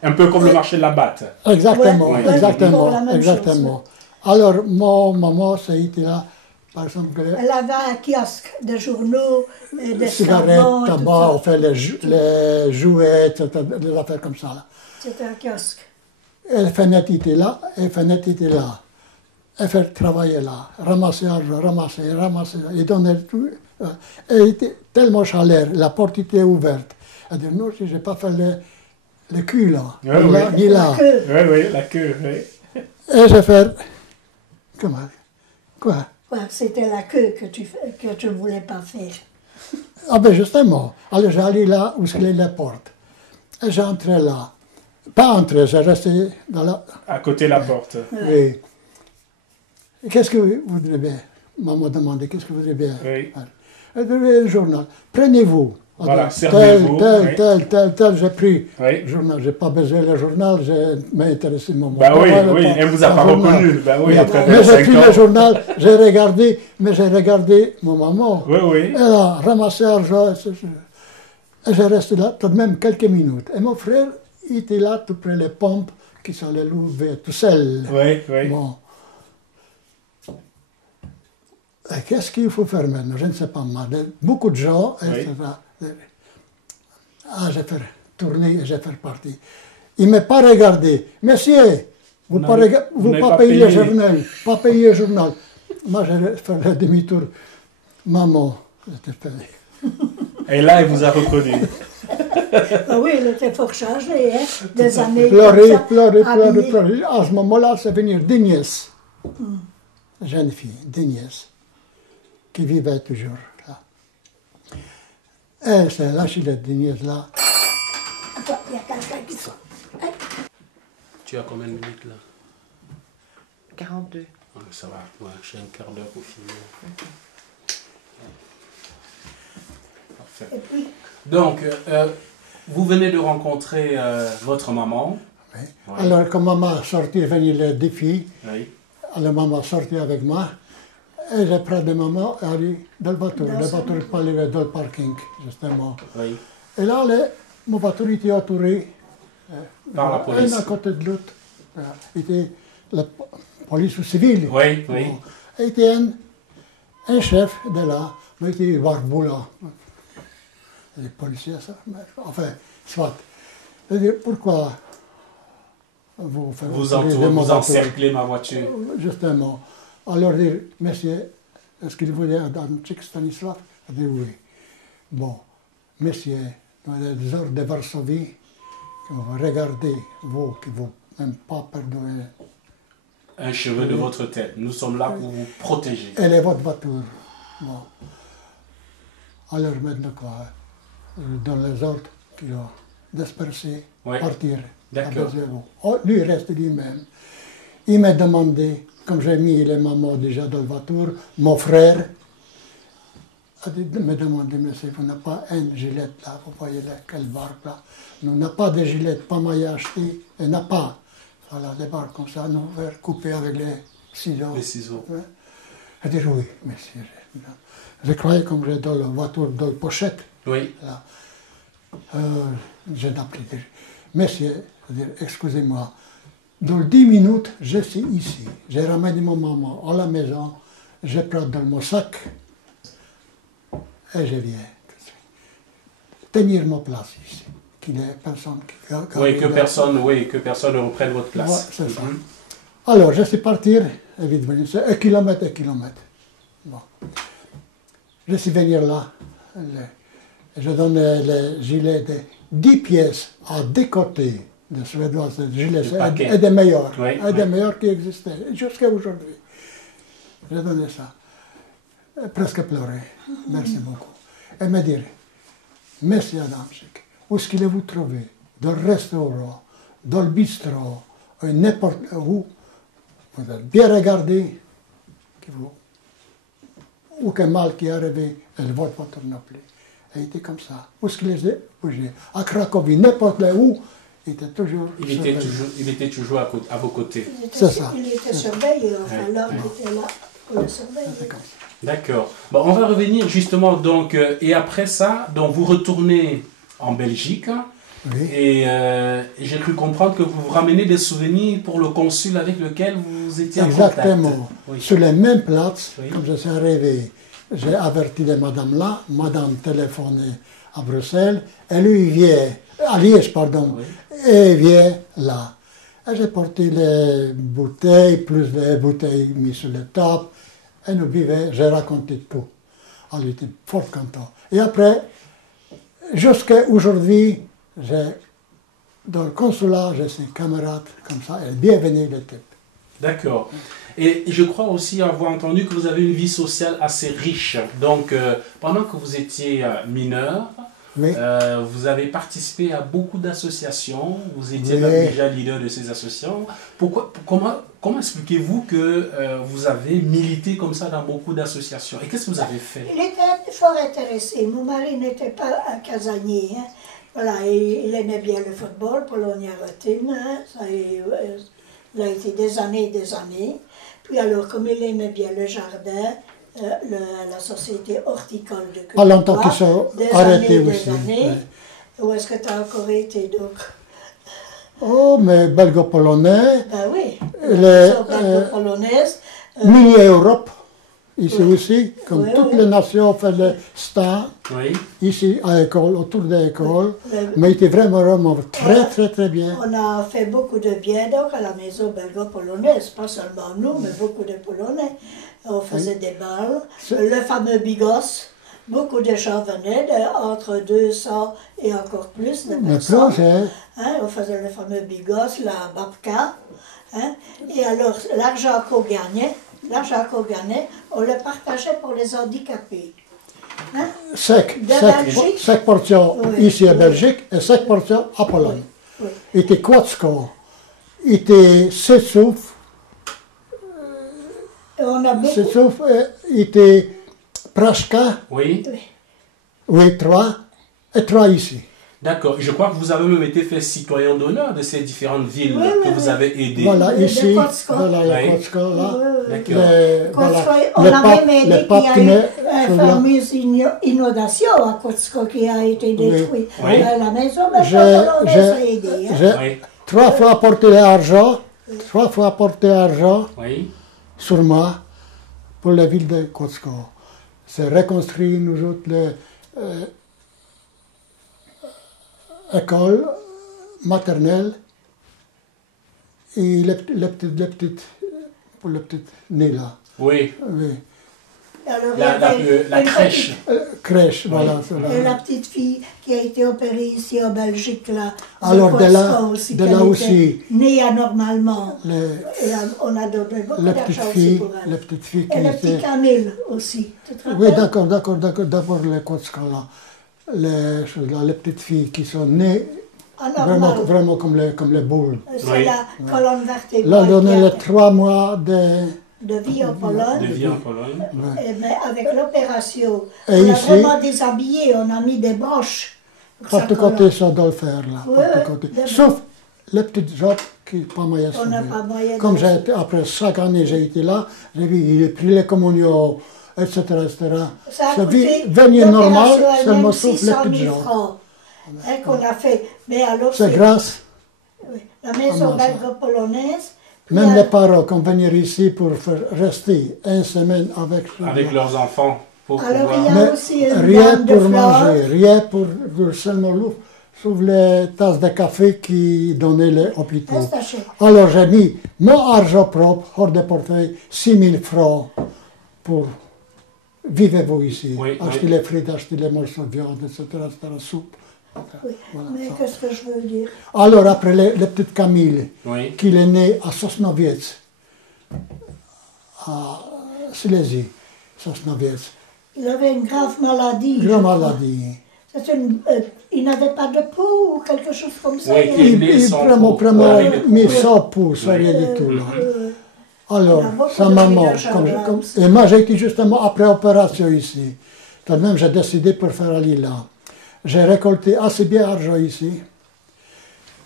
Un peu comme le marché de la Batte. Exactement, Ouais, ouais, exactement, pour la même exactement. chose, Alors, mon maman, ça a été là. par exemple, Elle avait un kiosque de journaux, des cigarettes, savons, et tout tabac, ça. on fait les jouets, etc., des affaires comme ça. Là. C'était un kiosque. Elle était là, elle était là. Elle fait travailler là, ramasser argent, ramasser, et donner tout. Elle était tellement chaleur, la porte était ouverte. Elle dit non, si je n'ai pas fait le cul là, Ouais, ni là, oui. ni là. La queue. Oui, oui, la queue, oui. Et j'ai fait, comment, quoi? Ouais, c'était la queue que tu ne voulais pas faire. Ah ben justement, alors j'allais là où sont les portes. Et j'entrais là. Pas entré, j'ai resté dans la... À côté de la porte. Oui. Qu'est-ce que vous voudrez bien? Maman demandait, qu'est-ce que vous voudrez bien? Oui. Elle dit, un journal. Prenez-vous. Voilà, Alors, servez-vous, oui. tel, j'ai pris Oui. le journal. J'ai pas besoin le journal, je m'ai intéressé mon Bah oui, travail, oui, pas- elle vous a un pas journal. reconnu. Bah oui, après Mais j'ai 25 pris ans. le journal, j'ai regardé mon maman. Oui, oui. Elle a ramassé l'argent. Et j'ai resté là tout de même quelques minutes. Et mon frère, il était là tout près des pompes qui s'allaient l'ouvrir tout seul. Oui, oui. Bon. Et qu'est-ce qu'il faut faire maintenant? Je ne sais pas. Beaucoup de gens, Oui. etc. Ah, j'ai fait tourner et j'ai fait partir. Il ne m'a pas regardé. Monsieur, vous n'avez n'avez pas pas payé le payé. journal. Pas payé le journal. Moi, j'ai fait le demi-tour. Maman, j'étais payé. Et là, elle vous a reconnu. Ah oui, il était fort changé, hein, des années Pleurer, comme ça, pleurer, habillé. pleurer. À ce moment-là, c'est venir des nièces. Jeune fille, des nièces, qui vivaient toujours là. Elle s'est lâchée les des nièces là. Attends, il y a quelqu'un qui sort. Tu as combien de minutes là? 42. Ah, ça va, ouais, j'ai un quart d'heure pour finir. Parfait. Et puis, Donc, vous venez de rencontrer votre maman. Oui. Ouais. Alors, quand maman sortit, venir les défis, Oui. alors maman sortit avec moi. Et j'ai pris de maman et allé dans le voiture. Dans Le sa voiture est pas allé dans le parking, justement. Oui. Et là, mon voiture était entourée. Par la police. Un à côté de l'autre. Il était la police ou civile. Oui, oui. Bon. Il était un chef de là, mais il était barbou là. Les policiers, ça. Mais, enfin, soit. Je dis, pourquoi vous faites Vous de mon vous voiture? encerclez ma voiture. Justement. Alors dire, monsieur, est-ce qu'il voulait un chic Stanislav? Il dit oui. Bon, monsieur, dans les heures de Varsovie, que vous regardez, vous, qui vous même pas pardonner, Un cheveu de votre tête. Nous sommes là pour vous protéger. elle est votre voiture. Bon. Alors maintenant quoi? Dans les ordres qu'il a dispersé, Ouais. partir. D'accord. avec zéro. Oh, lui, il reste lui-même. Il m'a demandé, comme j'ai mis les mamans déjà dans la voiture, mon frère a dit, me demandé, monsieur, vous n'avez pas un gilet là, vous voyez là, quelle barbe là. Nous n'avons pas de gilet, pas maillot acheté, il n'a pas. Voilà, des barbes comme ça, nous faire couper avec les ciseaux. Les ciseaux. Ouais. Il dit, oui, monsieur. Je croyais comme j'ai dans la voiture, dans la pochette. Oui. Là. Je n'ai plus dit, monsieur, excusez-moi, dans 10 minutes, je suis ici. J'ai ramené mon maman à la maison, je prends dans mon sac et je viens. Tenir ma place ici. Qu'il n'y ait personne qui... Oui, que personne ne reprenne votre place. Ouais, c'est ça. Mhm. Alors, je suis parti, évidemment, c'est 1 kilomètre, 1 kilomètre. Bon. Je suis venu là. Je donne les gilets de 10 pièces à des côtés de Suédois, de gilets, Le paquet. et des meilleurs, Oui, et des oui. meilleurs qui existaient, jusqu'à aujourd'hui. J'ai donné ça. Presque pleuré. Merci beaucoup. Et me dire, monsieur Adamczyk, où est-ce qu'il vous trouvez? Dans le restaurant, dans le bistrot, n'importe où, vous avez bien regardé, que vous, aucun mal qui est arrivé, et le votre non plus. Il était comme ça. Où est-ce qu'il était bougé? À Cracovie, n'importe où, il était toujours... Il était toujours à vos côtés. C'est ça. Il était surveillé, enfin, Ouais. l'homme était là pour le surveiller. C'est comme ça. D'accord. Bon, on va revenir justement, donc, et après ça, donc vous retournez en Belgique, Oui. Et j'ai cru comprendre que vous ramenez des souvenirs pour le consul avec lequel vous étiez en Exactement. contact. Oui. Sur les mêmes places, Oui. comme je suis arrivé, j'ai averti les madame là, madame téléphonait à Bruxelles, et lui il vient, à Liège, pardon, Oui. et il vient là. Et j'ai porté les bouteilles, plus des bouteilles mises sur la table, et nous buvions, j'ai raconté tout. Elle était fort content. Et après, jusqu'à aujourd'hui, dans le consulat, j'ai ses camarades comme ça, et bienvenue les types. D'accord. Et je crois aussi avoir entendu que vous avez une vie sociale assez riche. Donc, pendant que vous étiez mineur, Oui. vous avez participé à beaucoup d'associations. Vous étiez Oui. même déjà leader de ces associations. Comment expliquez-vous que vous avez milité comme ça dans beaucoup d'associations? Et qu'est-ce que vous avez fait? Il était fort intéressé. Mon mari n'était pas un casanier. Hein. Voilà, il aimait bien le football, Polonia Rotine. Hein. Il a été des années et des années. Puis alors, comme il aimait bien le jardin, la société horticole de Cultura, Pas longtemps qu'ils sont arrêtés des aussi. années. Oui. Où est-ce que tu as encore été donc? Oh, mais belgo-polonais, Ben oui, les polonaise. mini-Europe, ici Oui. aussi, comme Oui, toutes oui. les nations font le stand, Oui. ici à l'école, autour de l'école, Oui. mais il était vraiment très bien. On a fait beaucoup de bien donc à la maison belgo-polonaise, pas seulement nous, mais beaucoup de Polonais. On faisait des balles, le fameux bigos. Beaucoup de gens venaient, entre 200 et encore plus de Mais personnes. plus, hein, Hein, on faisait le fameux bigos, la babka. Hein, et alors, l'argent qu'on gagnait, on le partageait pour les handicapés. Hein? sec, De Belgique. 5 portions Oui, ici à oui. Belgique et 5 portions à Pologne. Oui. Il était Kłodzko, il était Setsów, Et on a beaucoup. il était Praszka, Oui. oui, 3, et 3 ici. D'accord. Je crois que vous avez même été fait citoyen d'honneur de ces différentes villes Oui, que oui, vous oui. avez aidées. Voilà, de ici, Kłodzko. voilà, Oui. le Kłodzko, là. D'accord. On les a papes- même aidé les qu'il papes y a qui eu met- une ceux-là. fameuse inondation à Kłodzko qui a été détruite. Oui. La maison J'ai- belgo-polonaise a aidé. Hein. J'ai Oui. 3 fois apporté l'argent, 3 fois apporté l'argent Oui. sur moi pour la ville de Kłodzko. C'est reconstruit, nous autres, l'école maternelle et pour le petit né là. Oui. Oui. Alors, il y avait La une crèche. Crèche, voilà. c'est là. Et la petite fille qui a été opérée ici en Belgique, là, Alors, de là- Kłodzko aussi, de qu'elle là était aussi. née anormalement. Les, Et on a donné beaucoup les d'argent petites aussi filles, pour elle. les petites filles Et qui le petit étaient... Camille aussi, tu te Oui, rappelles? d'accord, d'abord les Kłodzko là. Les choses là, les petites filles qui sont nées Anormal. vraiment comme les boules. C'est Oui. la colonne Là, vertébrale on donnait qui a- les 3 mois de vie en Pologne. De vie en Pologne. Mais avec l'opération, Et on l'a ici- vraiment déshabillé, on a mis des broches. pour Par sa tous colonne. côtés, ça doit le faire là. Oui, par tous oui, côtés. d'abord. Sauf les petites jobs qui n'ont pas moyen de On n'a sauver. pas moyen de Comme les j'ai été, après chaque année, j'ai été là, j'ai vu, il a pris les communions, etc. Ça a Sa vie coûté venue normale, l'opération seulement elle-même sauf les 600 petites 000 jobs. francs hein, qu'on a fait. Mais alors, C'est grâce, oui, la maison Comment ça? belgo-polonaise. puis même à- les parents qui venir ici pour rester une semaine avec Leurs enfants. Pour Alors, pouvoir... il y a Mais aussi une rien gamme de pour fleurs. manger, rien pour seulement l'eau, sauf les tasses de café qui donnaient les hôpitaux. Reste à chez- Alors j'ai mis mon argent propre, hors de portefeuille, 6 000 francs pour vivez-vous ici. Oui, acheter oui. les frites, acheter les morceaux de viande, etc., soupe. Oui. Voilà, Mais ça. qu'est-ce que je veux dire? Alors après les petites Camille, Oui. qui est née à Sosnowiec, à Silésie, Sosnowiec, Il avait une grave maladie. je grande crois. maladie. Il n'avait pas de peau ou quelque chose comme ça. Oui, il qui- avait- né sans vraiment, peau. vraiment, Ouais. mais sans pouce, Oui. rien du tout là. euh, Alors, On a beaucoup sa de maman, villages là aussi. et moi j'ai été justement après opération ici. Tout de même, j'ai décidé pour faire aller là. J'ai récolté assez bien d'argent ici.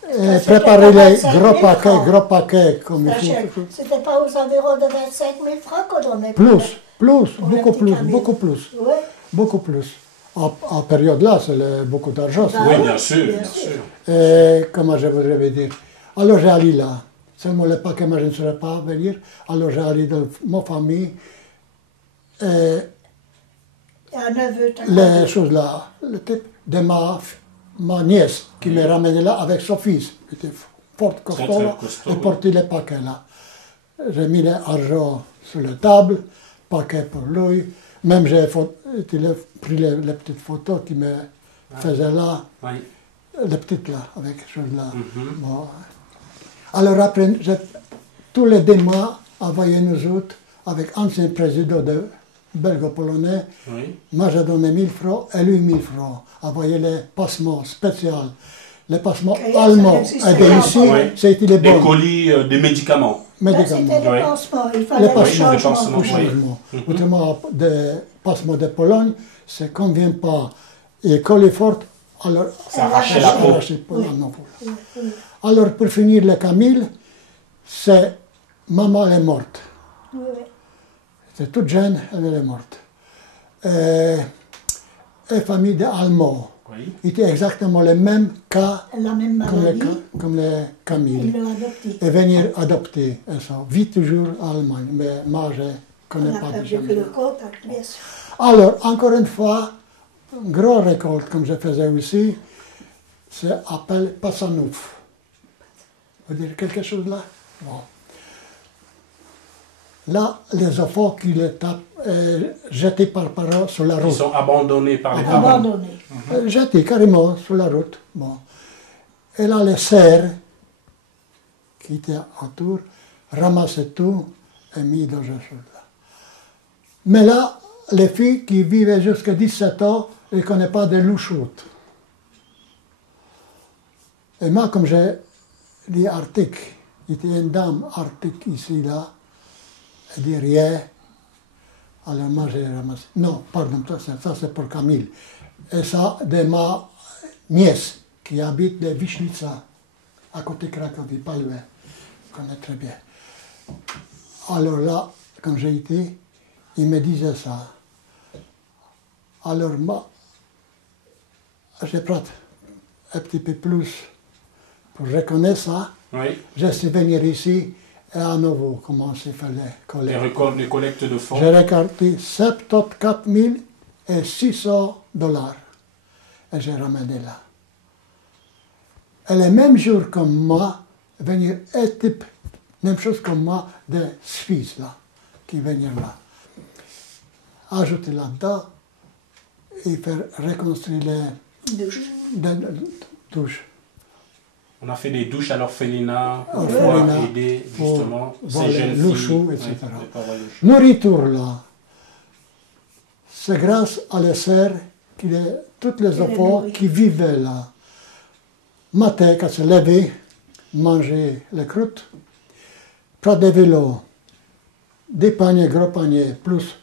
Et C'était préparé pas les 25 000 francs. gros paquets, comme il Sachez, faut. c'était pas aux environs de 25 000 francs qu'on donnait. Plus, Pour le beaucoup petit plus, Camille. beaucoup plus, Oui. beaucoup plus. En période-là, c'est beaucoup d'argent. Bah, Oui, oui, bien sûr, bien bien sûr. sûr. Et comment je voudrais dire? Alors j'ai allé là. Seulement le paquet, moi je ne saurais pas venir. Alors j'ai allé dans ma famille. Et Et un neveu, t'as les quoi choses là, le type de ma nièce qui Oui. m'est ramené là avec son fils, qui était fort Très, costaud, très là, costaud, et oui. porté les paquets là. J'ai mis l'argent sur la table, paquet pour lui. Même j'ai pris les petites photos qui me faisaient là, Oui. les petites là, avec ces choses là. Mhm. Bon. Alors après, tous les 2 mois, envoyé nous autres, avec ancien président de belgo-polonais, Oui. moi j'ai donné 1000 francs et lui 1000 francs. Envoyé les passements spéciaux. Les passements Et ça allemands existait et de ici, Oui. c'était les Des bons colis, des médicaments. médicaments. C'était Oui. des pansements, il Les fallait le pansements, les changement. pansements, Au oui. changement. Mhm. Autrement, des passements de Pologne, ça ne convient pas. Et coller fort, alors Ça arrachait la peau. arracher pour Oui. la non-peau. Oui, oui. Alors pour finir le Camille, c'est maman elle est morte. Oui, oui. C'est toute jeune, elle est morte. Et famille d'Allemands. Oui. C'était exactement le même cas La même comme les, maladie, comme les ils Camille. l'ont adopté. Et venir adopter. Et ça vit toujours en Allemagne, mais moi je ne On connais a pas perdu déjà. que le contact, bien sûr. Alors, encore une fois, une grande récolte, comme je faisais aussi, c'est appelé Passanouf. Vous dire quelque chose là? Bon. Là, les enfants qui les tapent, jetés par parents sur la Ils route. sont abandonnés par les parents. Abandonné. Jetés carrément sur la route. Bon. Et là, les serres qui étaient autour ramassaient tout et mis dans une chose là. Mais là, les filles qui vivaient jusqu'à 17 ans, elles ne connaissent pas de louchoute. Et moi, comme j'ai dit articles, il y a une dame arctique ici, là, elle dit rien. Alors moi, j'ai ramassé. Non, pardon, ça c'est pour Camille. Et ça, de ma nièce, qui habite de Vichnica, à côté de Cracovie, pas loin. Je connais très bien. Alors là, quand j'ai été, il me disait ça. Alors moi, j'ai pris un petit peu plus pour reconnaître ça. Oui. Je suis venu ici et à nouveau commencer à faire les Les collectes. récoltes, les collectes de fonds. J'ai récolté 74 600 $. Et j'ai ramené là. Et le même jour comme moi, venir un type, même chose comme moi, de Suisse là, qui venir là. Ajouter là-dedans et faire reconstruire les Douche. douches. On a fait des douches à l'orphelinat pour Orphelinat, pouvoir aider pour justement voir ces les jeunes louchous, filles. etc. les pauvres louchous. Nourriture là, c'est grâce à les sœurs, tous les enfants nourrit. qui vivaient là. Matin, quand se lever, manger les croûtes, prendre des vélos, des paniers, gros paniers, plus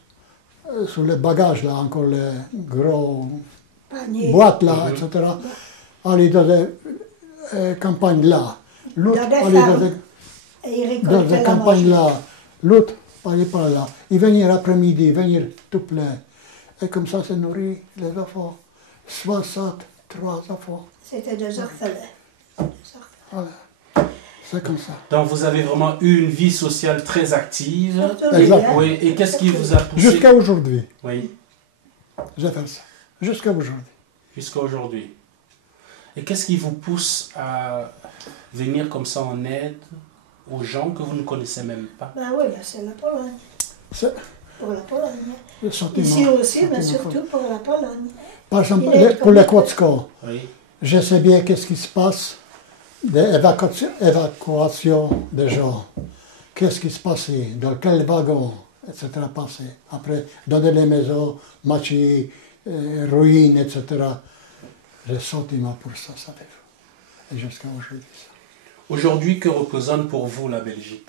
sur les bagages là, encore les gros Panier. boîtes là, etc. Aller dans les campagnes là. L'autre, Dans des aller dans fermes. des Et ils dans récoltaient la la campagne mangerie. là, l'autre aller par là. Ils venir après-midi, venir tout plein. Et comme ça, c'est nourri les enfants. 63 enfants. C'était des orphelins. Des orphelins. Voilà. C'est comme ça. Donc vous avez vraiment eu une vie sociale très active. Exact. Oui, et qu'est-ce qui vous a poussé Jusqu'à aujourd'hui, Oui, j'ai fait ça. Jusqu'à aujourd'hui. jusqu'à aujourd'hui. Et qu'est-ce qui vous pousse à venir comme ça en aide aux gens que vous ne connaissez même pas? Ben oui, ben c'est la Pologne. C'est Pour la Pologne. le sentiment. Ici aussi, mais sentiment surtout pour la Pologne. Par exemple, Il est pour les comme- Kotsko, Oui, je sais bien qu'est-ce qui se passe, des évacuations des gens. Qu'est-ce qui se passait, dans quel wagon, etc. passé. Après, dans les maisons, machi, ruines, etc. J'ai sentiment pour ça, savez-vous. Et jusqu'à aujourd'hui. ça. aujourd'hui, que représente pour vous la Belgique?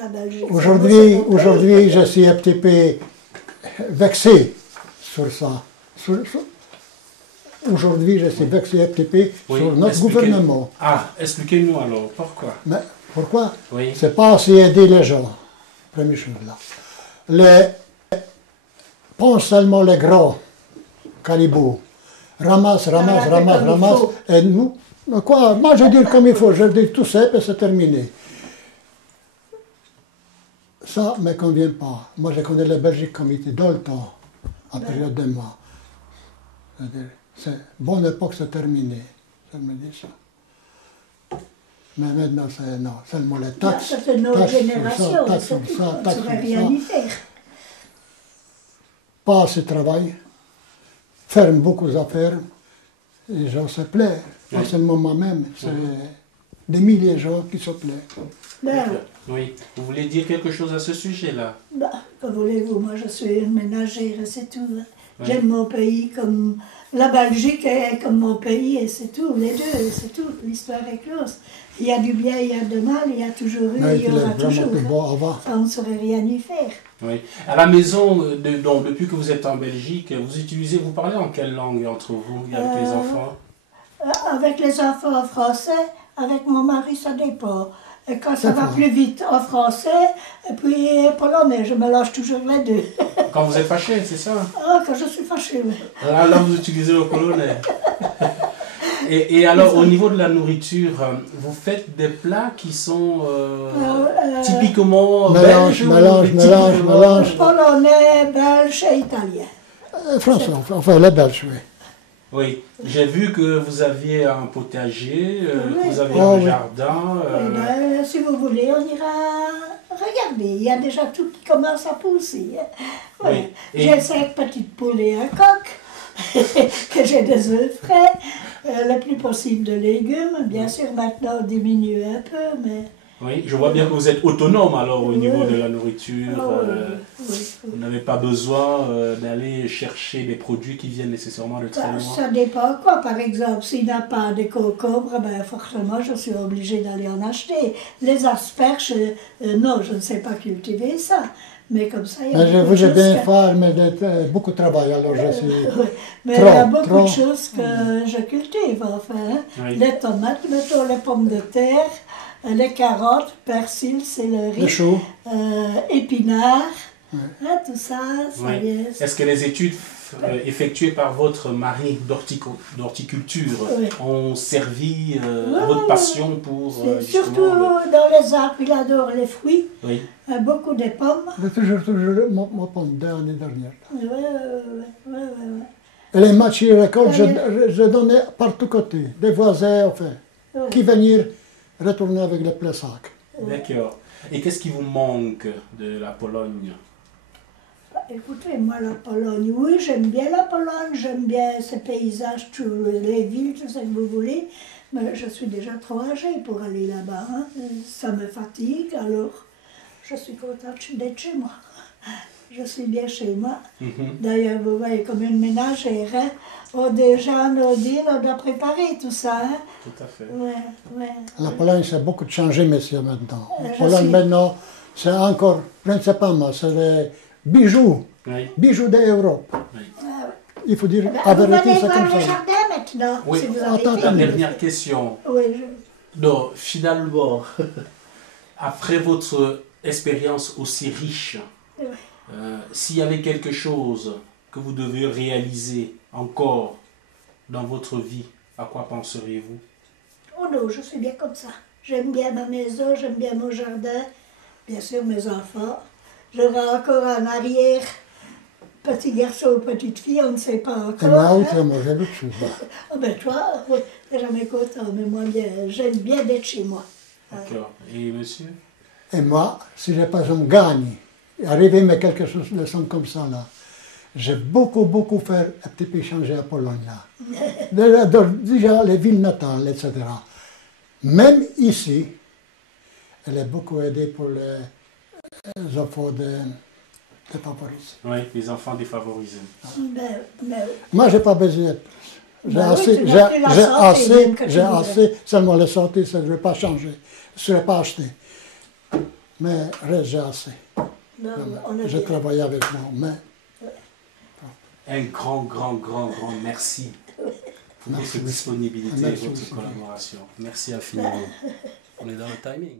La Belgique. Aujourd'hui, je suis un petit peu vexé sur ça. Aujourd'hui, je suis vexé un petit peu Oui, sur notre expliquez- gouvernement. Ah, expliquez-nous alors, pourquoi? Mais pourquoi? Oui, C'est pas assez aider les gens. Première chose là. Pas seulement les grands, caribou. Ramasse, ramasse, Arrêtez ramasse, comme il ramasse. faut. Et nous, quoi, moi je dis comme il faut, je dis tout ça et c'est terminé. Ça ne me convient pas. Moi je connais la Belgique comme il était dans le temps, à période de mois. C'est bonne époque, c'est terminé. Ça me dit ça. Mais maintenant, c'est non, seulement les Non, taxes. ça c'est notre taxes sur génération, taxes c'est sur tout. ça, On ne taxes saurait sur rien ça. y faire. Pas assez de travail, ferme beaucoup d'affaires, les gens se plaisent. Pas Oui. seulement moi-même, c'est des milliers de gens qui se plaisent. Ben, Oui. Vous voulez dire quelque chose à ce sujet-là? bah, que voulez-vous, moi je suis une ménagère et c'est tout. Oui. J'aime mon pays comme la Belgique est comme mon pays et c'est tout, les deux, c'est tout, l'histoire est close. Il y a du bien, il y a du mal, il y a toujours eu, Mais il y il est aura vraiment toujours. tout beau avant. Ça, on ne saurait rien y faire. Oui. À la maison, donc, depuis que vous êtes en Belgique, vous parlez en quelle langue entre vous et avec les enfants? Avec les enfants en français, avec mon mari, ça dépend. Et quand ça C'est va fort. plus vite en français, et puis polonais, je mélange toujours les deux. Quand vous êtes fâché, c'est ça? Ah, quand je suis fâchée, oui. Là, vous utilisez le polonais. Et alors, au niveau de la nourriture, vous faites des plats qui sont typiquement Mélange, belges ou mélange, mélange, typiquement- mélange. Polonais, belge et italien. Français, enfin les Belges, oui. Oui, j'ai vu que vous aviez un potager, que Oui. vous avez Oh, un oui. jardin. Eh ben, si vous voulez, on ira regarder. Il y a déjà tout qui commence à pousser. Hein. Oui. Ouais. Et- J'ai 5 petites poules et un coq, que j'ai des œufs frais, le plus possible de légumes. Bien sûr, maintenant, on diminue un peu, mais... Oui, je vois bien que vous êtes autonome alors au Oui. niveau de la nourriture. Ah oui, oui, Vous oui. n'avez pas besoin d'aller chercher des produits qui viennent nécessairement de très Ça, loin. ça dépend quoi. Par exemple, s'il n'y a pas de concombres, ben forcément, je suis obligée d'aller en acheter. Les asperges, non, je ne sais pas cultiver ça. Mais comme ça, il y a Mais je beaucoup de vous ai choses bien que- fait, mais beaucoup de travail, alors je suis... Oui, mais il y a Trop, beaucoup trop. de choses que je cultive, enfin. Hein. Oui. Les tomates, mettons les pommes de terre, les carottes, persil, Le céleri, chou, épinards, hein, tout ça, ça Oui. vient. Est-ce que les études effectuées par votre mari d'horticulture Oui. ont servi Oui, à votre oui, passion pour C'est justement surtout dans les arbres, il adore les fruits, Oui. beaucoup de pommes. j'ai toujours mon pomme d'année dernière. Ouais, ouais. Et les matchs et récoltes, je donnais par tous côtés, des voisins, enfin, Ouais. qui venaient retourner avec les plats sacs. D'accord. Et qu'est-ce qui vous manque de la Pologne? Écoutez, moi, la Pologne, oui, j'aime bien la Pologne, j'aime bien ces paysages, tous les villes, tout ce que vous voulez, mais je suis déjà trop âgée pour aller là-bas. Hein. Ça me fatigue, alors je suis contente d'être chez moi. Je suis bien chez moi. D'ailleurs, vous voyez, comme une ménagère, hein, on déjà nos dîners, on doit préparer tout ça. Hein. Tout à fait. Ouais. La Pologne, c'est beaucoup de changé, messieurs, maintenant. La je Pologne, sais. maintenant, c'est encore, je ne sais pas moi, c'est les bijoux, Oui. bijoux d'Europe. Oui. Il faut dire, Ben, à vous vérité, venez c'est voir comme le ça. jardin maintenant, Oui. si vous avez Attends, La fini. dernière question. Oui, Donc, finalement, après votre expérience aussi riche, Ouais. s'il y avait quelque chose que vous deviez réaliser encore dans votre vie, à quoi penseriez-vous? Oh non, je suis bien comme ça. J'aime bien ma maison, j'aime bien mon jardin, bien sûr mes enfants. J'aurai encore en arrière, petit garçon ou petite fille, on ne sait pas Et encore. moi hein. aussi, moi, j'ai d'autres choses. Ah ben toi, oui, t'es jamais content, mais moi bien, j'aime bien d'être chez moi. D'accord. Et monsieur? Et moi, si je par exemple gagne, arriver à quelque chose de leçon comme ça là, j'ai beaucoup fait un petit peu changer la Pologne là. Déjà les villes natales, etc. Même ici, elle a beaucoup aidé pour les enfants de favorisés. Oui, les enfants défavorisés. Ben, Moi, j'ai pas besoin de plus. J'ai Bah oui, assez, tu n'as plus la santé, même que tu j'ai voudrais. assez, seulement la santé, ça ne veut pas changer, ça ne serait pas acheté. Mais reste, j'ai assez. non, on a J'ai bien. travaillé avec moi, mais Un grand merci pour Merci, votre disponibilité et Merci votre aussi. collaboration. Merci infiniment. On est dans le timing.